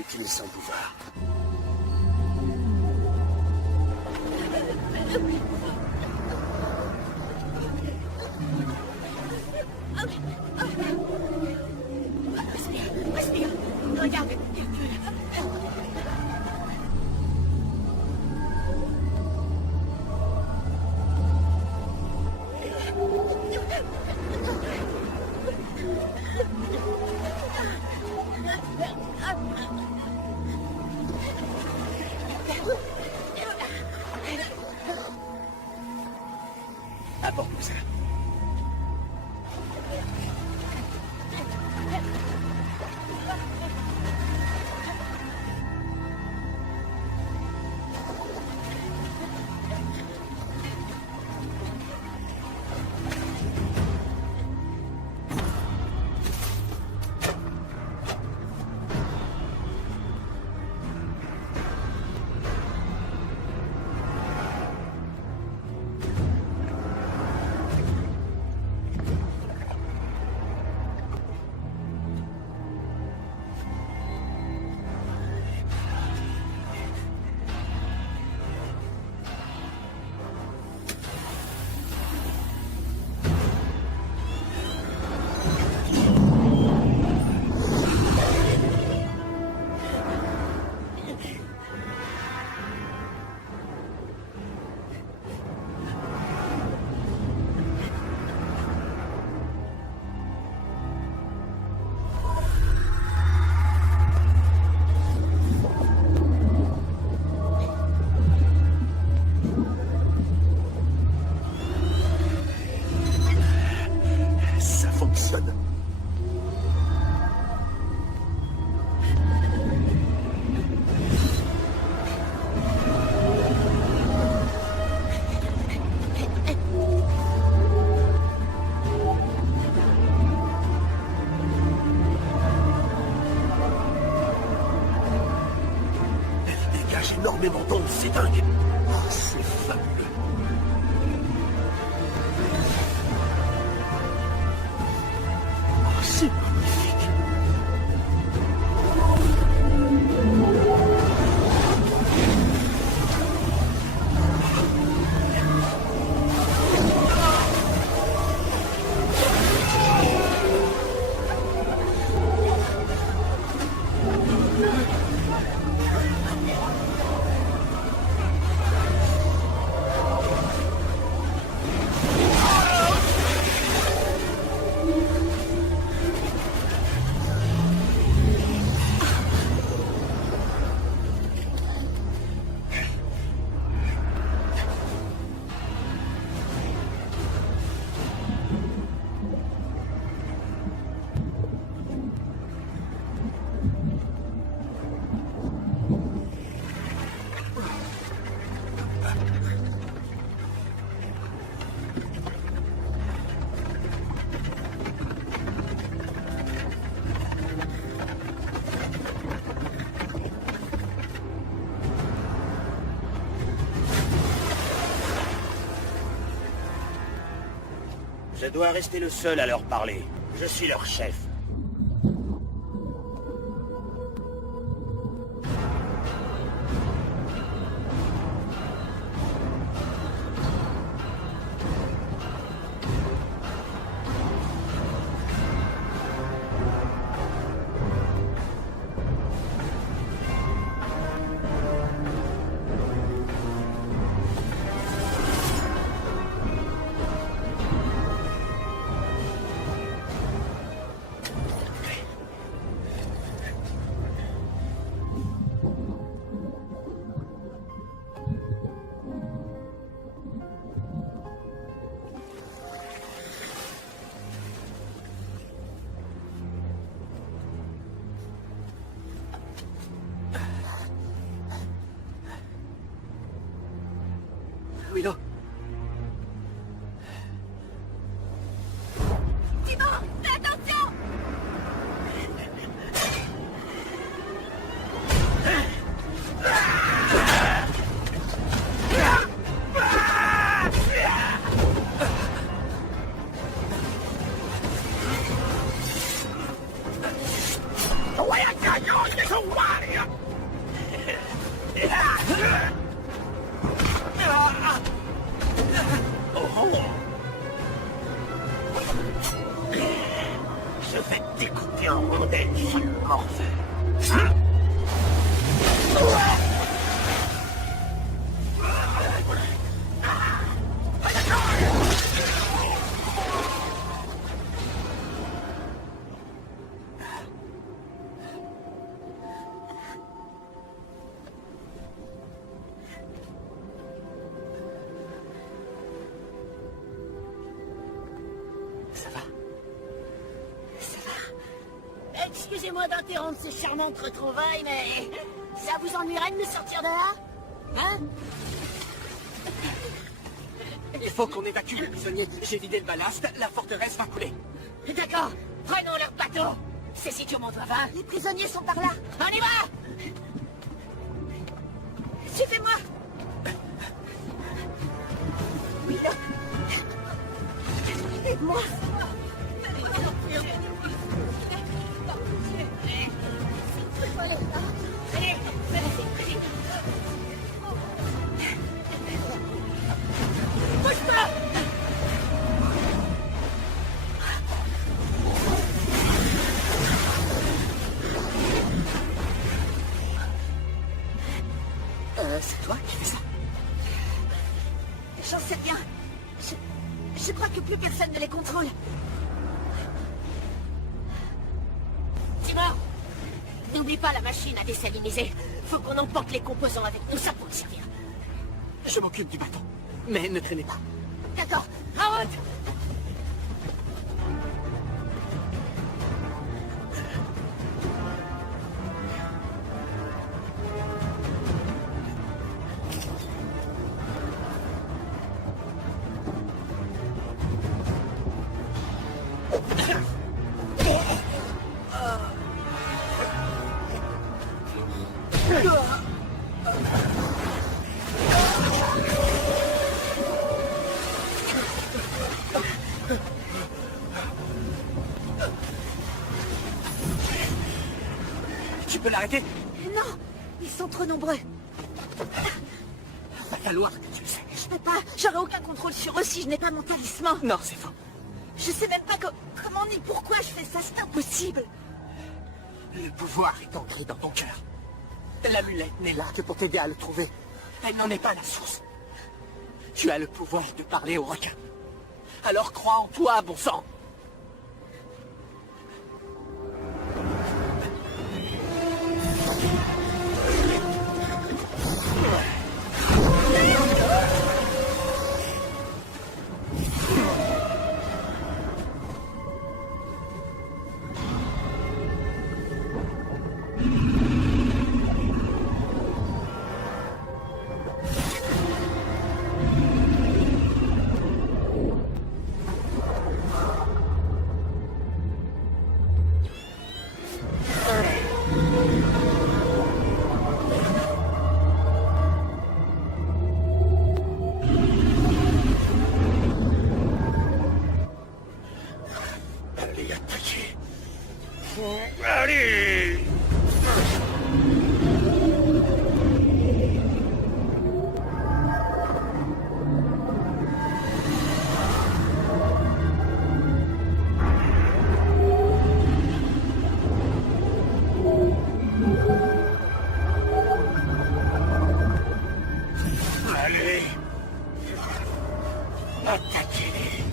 utilise son pouvoir. Respire. Regarde. Apporte-moi ça. Ça fonctionne. Elle dégage énormément d'ondes, c'est dingue. Oh, c'est fabuleux. Oh, c'est magnifique. Je dois rester le seul à leur parler. Je suis leur chef. Je vais te découper en rondelles, sale morveux. Ça va? Excusez-moi d'interrompre ces charmantes retrouvailles, mais ça vous ennuierait de me sortir de là? Hein? Il faut qu'on évacue les prisonniers. J'ai vidé le ballast, la forteresse va couler. D'accord, prenons leur bateau. C'est si tu m'en dois 20. Les prisonniers sont par là. On y va! Suivez-moi. Oui, là. Aide-moi. Allez, vas-y. Bouge-toi! C'est toi qui fais ça? J'en sais rien. Je crois que plus personne ne les contrôle. Timor, n'oublie pas la machine à désaliniser. Faut qu'on emporte les composants avec nous, ça pour le servir. Je m'occupe du bateau. Mais ne traînez pas. D'accord, en route! Tu peux l'arrêter? Non, ils sont trop nombreux. Va falloir que tu le sais. Je peux pas. J'aurai aucun contrôle sur eux si je n'ai pas mon talisman. Non, c'est faux. Je sais même pas comment ni pourquoi je fais ça. C'est impossible. Le pouvoir est ancré dans ton cœur. L'amulette n'est là que pour t'aider à le trouver. Elle n'en est pas la source. Tu as le pouvoir de parler aux requins. Alors crois en toi, bon sang. Allez, attaquez. Allez! Allez. Attaquez-les.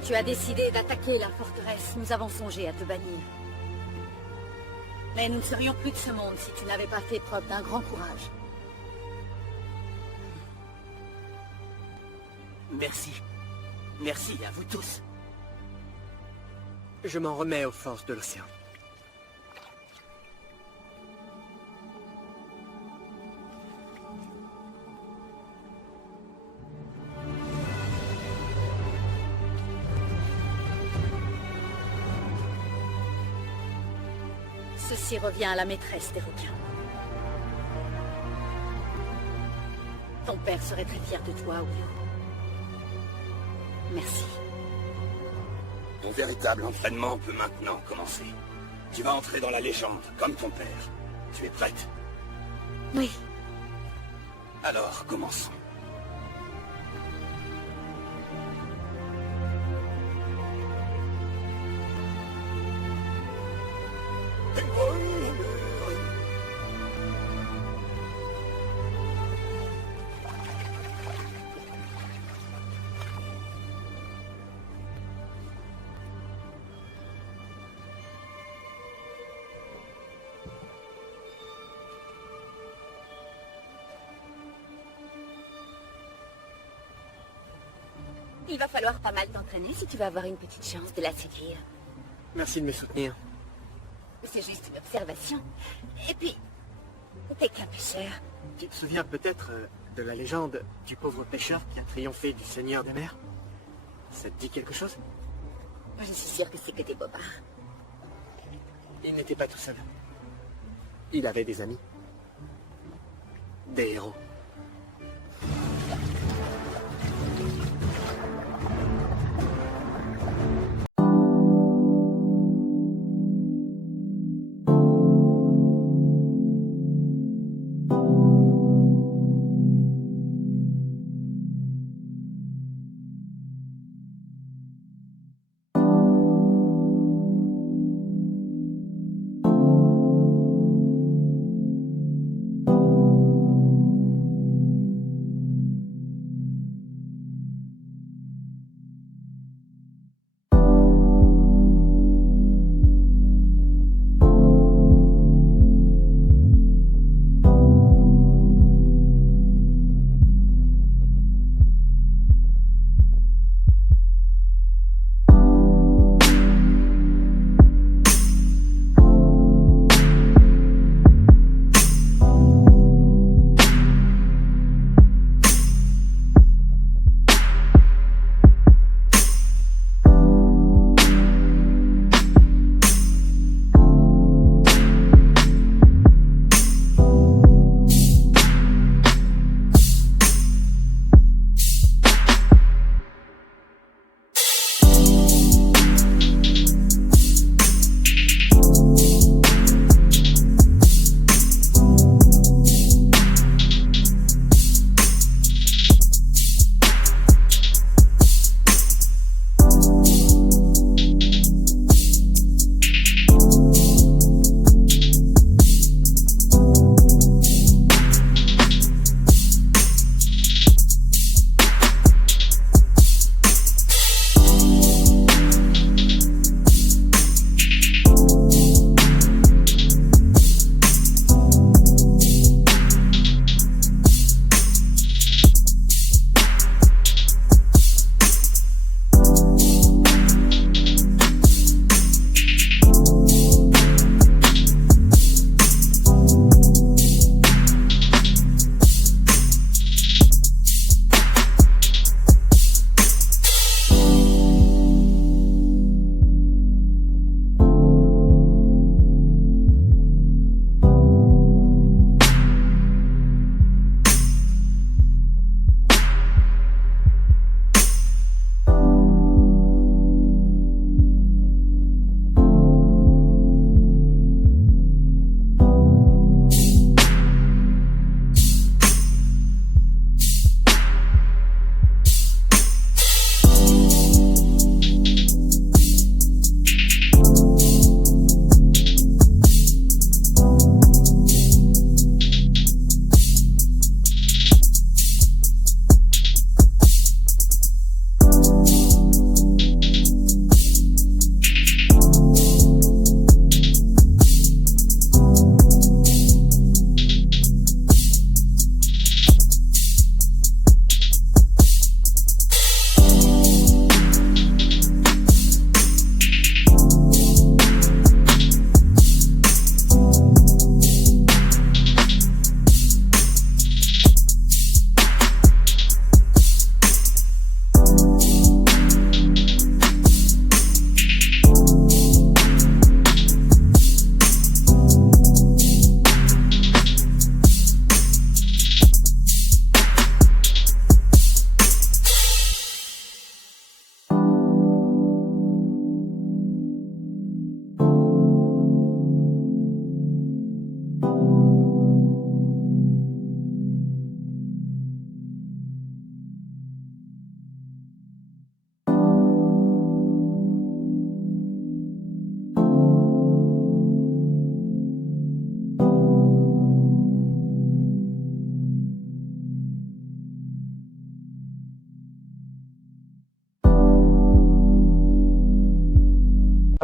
Quand tu as décidé d'attaquer la forteresse, nous avons songé à te bannir. Mais nous ne serions plus de ce monde si tu n'avais pas fait preuve d'un grand courage. Merci. Merci à vous tous. Je m'en remets aux forces de l'océan. Ceci revient à la maîtresse des requins. Ton père serait très fier de toi, Will. Merci. Ton véritable entraînement peut maintenant commencer. Tu vas entrer dans la légende, comme ton père. Tu es prête? Oui. Alors, commençons. Il va falloir pas mal t'entraîner si tu veux avoir une petite chance de la séduire. Merci de me soutenir. C'est juste une observation. Et puis, t'es qu'un pêcheur. Tu te souviens peut-être de la légende du pauvre pêcheur qui a triomphé du Seigneur des mers? Ça te dit quelque chose? Je suis sûre que c'est que des bobards. Il n'était pas tout seul. Il avait des amis. Des héros.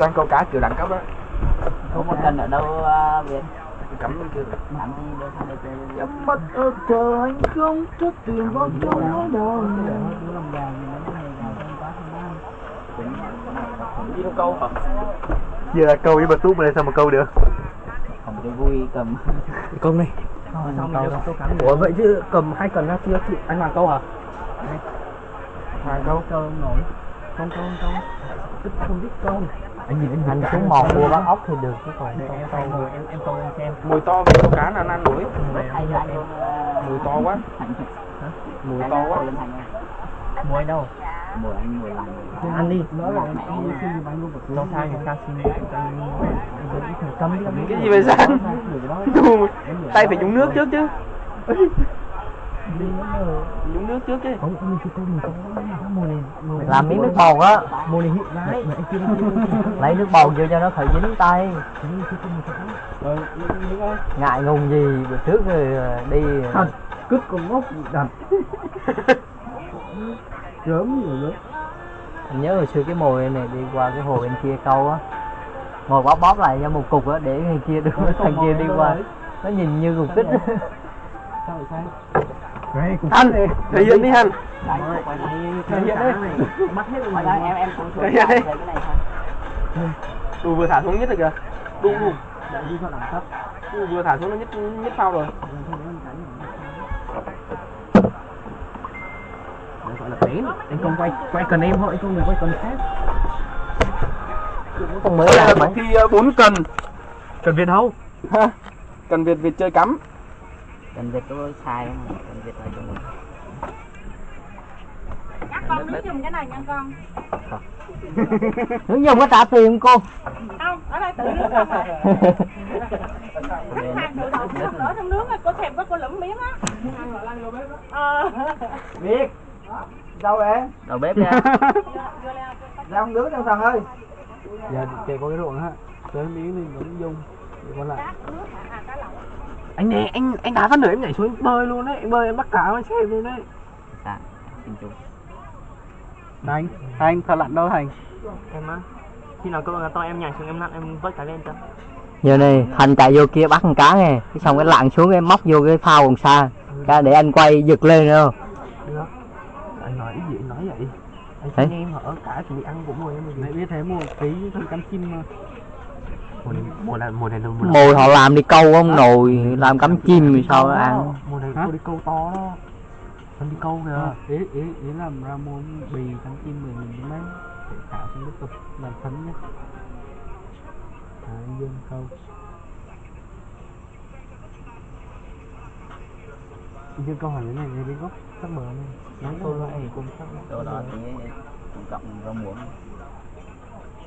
Đang câu cá kiểu đẳng cấp đó. Không có cần ở đâu Việt. Cắm bên kia rồi. Làm gì đâu sang đây chơi. Nhắm mắt ơ chờ anh không chút tiền vào trong nỗi đau. Đi đâu câu hả? Giờ là câu với bật tút mà đây sao mà câu được? Không cho vui cầm. Câu này. Ủa vậy chứ cầm 2 cần ra kia anh Hoàng câu hả? Hoàng câu. Câu không nổi. Không biết câu. Anh nhìn anh xuống mò cua bắt ốc thì được chứ còn để em câu em xem. Mùi to về câu cá là ăn nổi. Mùi to quá. Mùi to quá. Mùi đâu? Mùi anh mùi làm. Ăn đi. Nói là anh đi xin bao nhiêu bật lo thay người ta xin cấm đi. Cái gì vậy Giang? Tay phải nhúng nước trước chứ. Nhúng nước trước chứ. Làm miếng nước bầu á. Lấy nước bầu vô cho nó khỏi dính tay. Ngại ngùng gì bữa trước rồi đi Cứt con ngốc đặt. Gớm rồi nữa. Anh nhớ hồi xưa cái mồi này đi qua cái hồ bên kia câu á, ngồi bóp lại cho một cục á để người kia đưa thằng kia đi qua, nó nhìn như cục tích. Anh thể hiện đi anh. Thể hiện đi. Bắt hết rồi em thể hiện đi. Vừa thả xuống nhất rồi kìa. Đu. Vừa thả xuống nó nhất phao rồi. Gọi là bén. Anh không quay cần em thôi, anh không quay cần khác. Không mới làm mà khi 4 cần. Cần Việt không? Ha. Cần Việt chơi cắm. Cần Việt có sai không? Cần Việt là trong mình. Các con nước dùng cái này nha con. Nước dùng có trả tiền không cô? Không, ở đây tự nước không à. Khách hàng tự động nước đổ trong nước á, cô thèm có cô lụm miếng á. Việt. Đâu em? Đầu bếp nha. Ra không nước đâu thằng ơi. Giờ kìa có cái ruộng ha. Tới miếng thì cũng dung. Còn lại. Anh nè, anh đá phát nửa em nhảy xuống bơi luôn đấy, bơi em bắt cá em xem luôn đấy. Dạ, xin chú. Anh thợ lặn đâu Thành? Em á, khi nào câu to em nhảy xuống em lặn em vớt cái lên cho. Giờ này Thành chạy vô kia bắt con cá nè, cái xong cái lặn xuống em móc vô cái phao còn xa, cái để anh quay giật lên nữa. Được. Anh nói gì nói vậy? Anh thấy em ở cả chuẩn bị ăn của mồi em mày biết thế mua tí cắm chim mà. Mùa này Mồi họ làm đi câu không nồi, làm cắm chim thì sao ăn. Mùa này cô đi câu to đó. Anh đi câu kìa. Ý làm ra món bì cắm chim 10.000 mấy để thả xuống tiếp tục làm phấn nhé. Thả dương câu. Dương câu hỏi cái này đi gốc sắc bờ này. Nói tôi lại cùng sắc. Đồ đó thì cộng rau muống.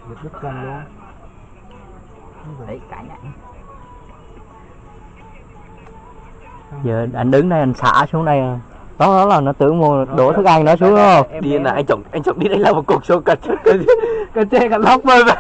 Việc rất gần luôn. Đấy cãi lại. Giờ anh đứng đây anh xả xuống đây à. Đó là nó tưởng mua đổ thức ăn nó xuống không? Điên là anh chồng đi đây là một cục số cật chê cả lóc bơi về.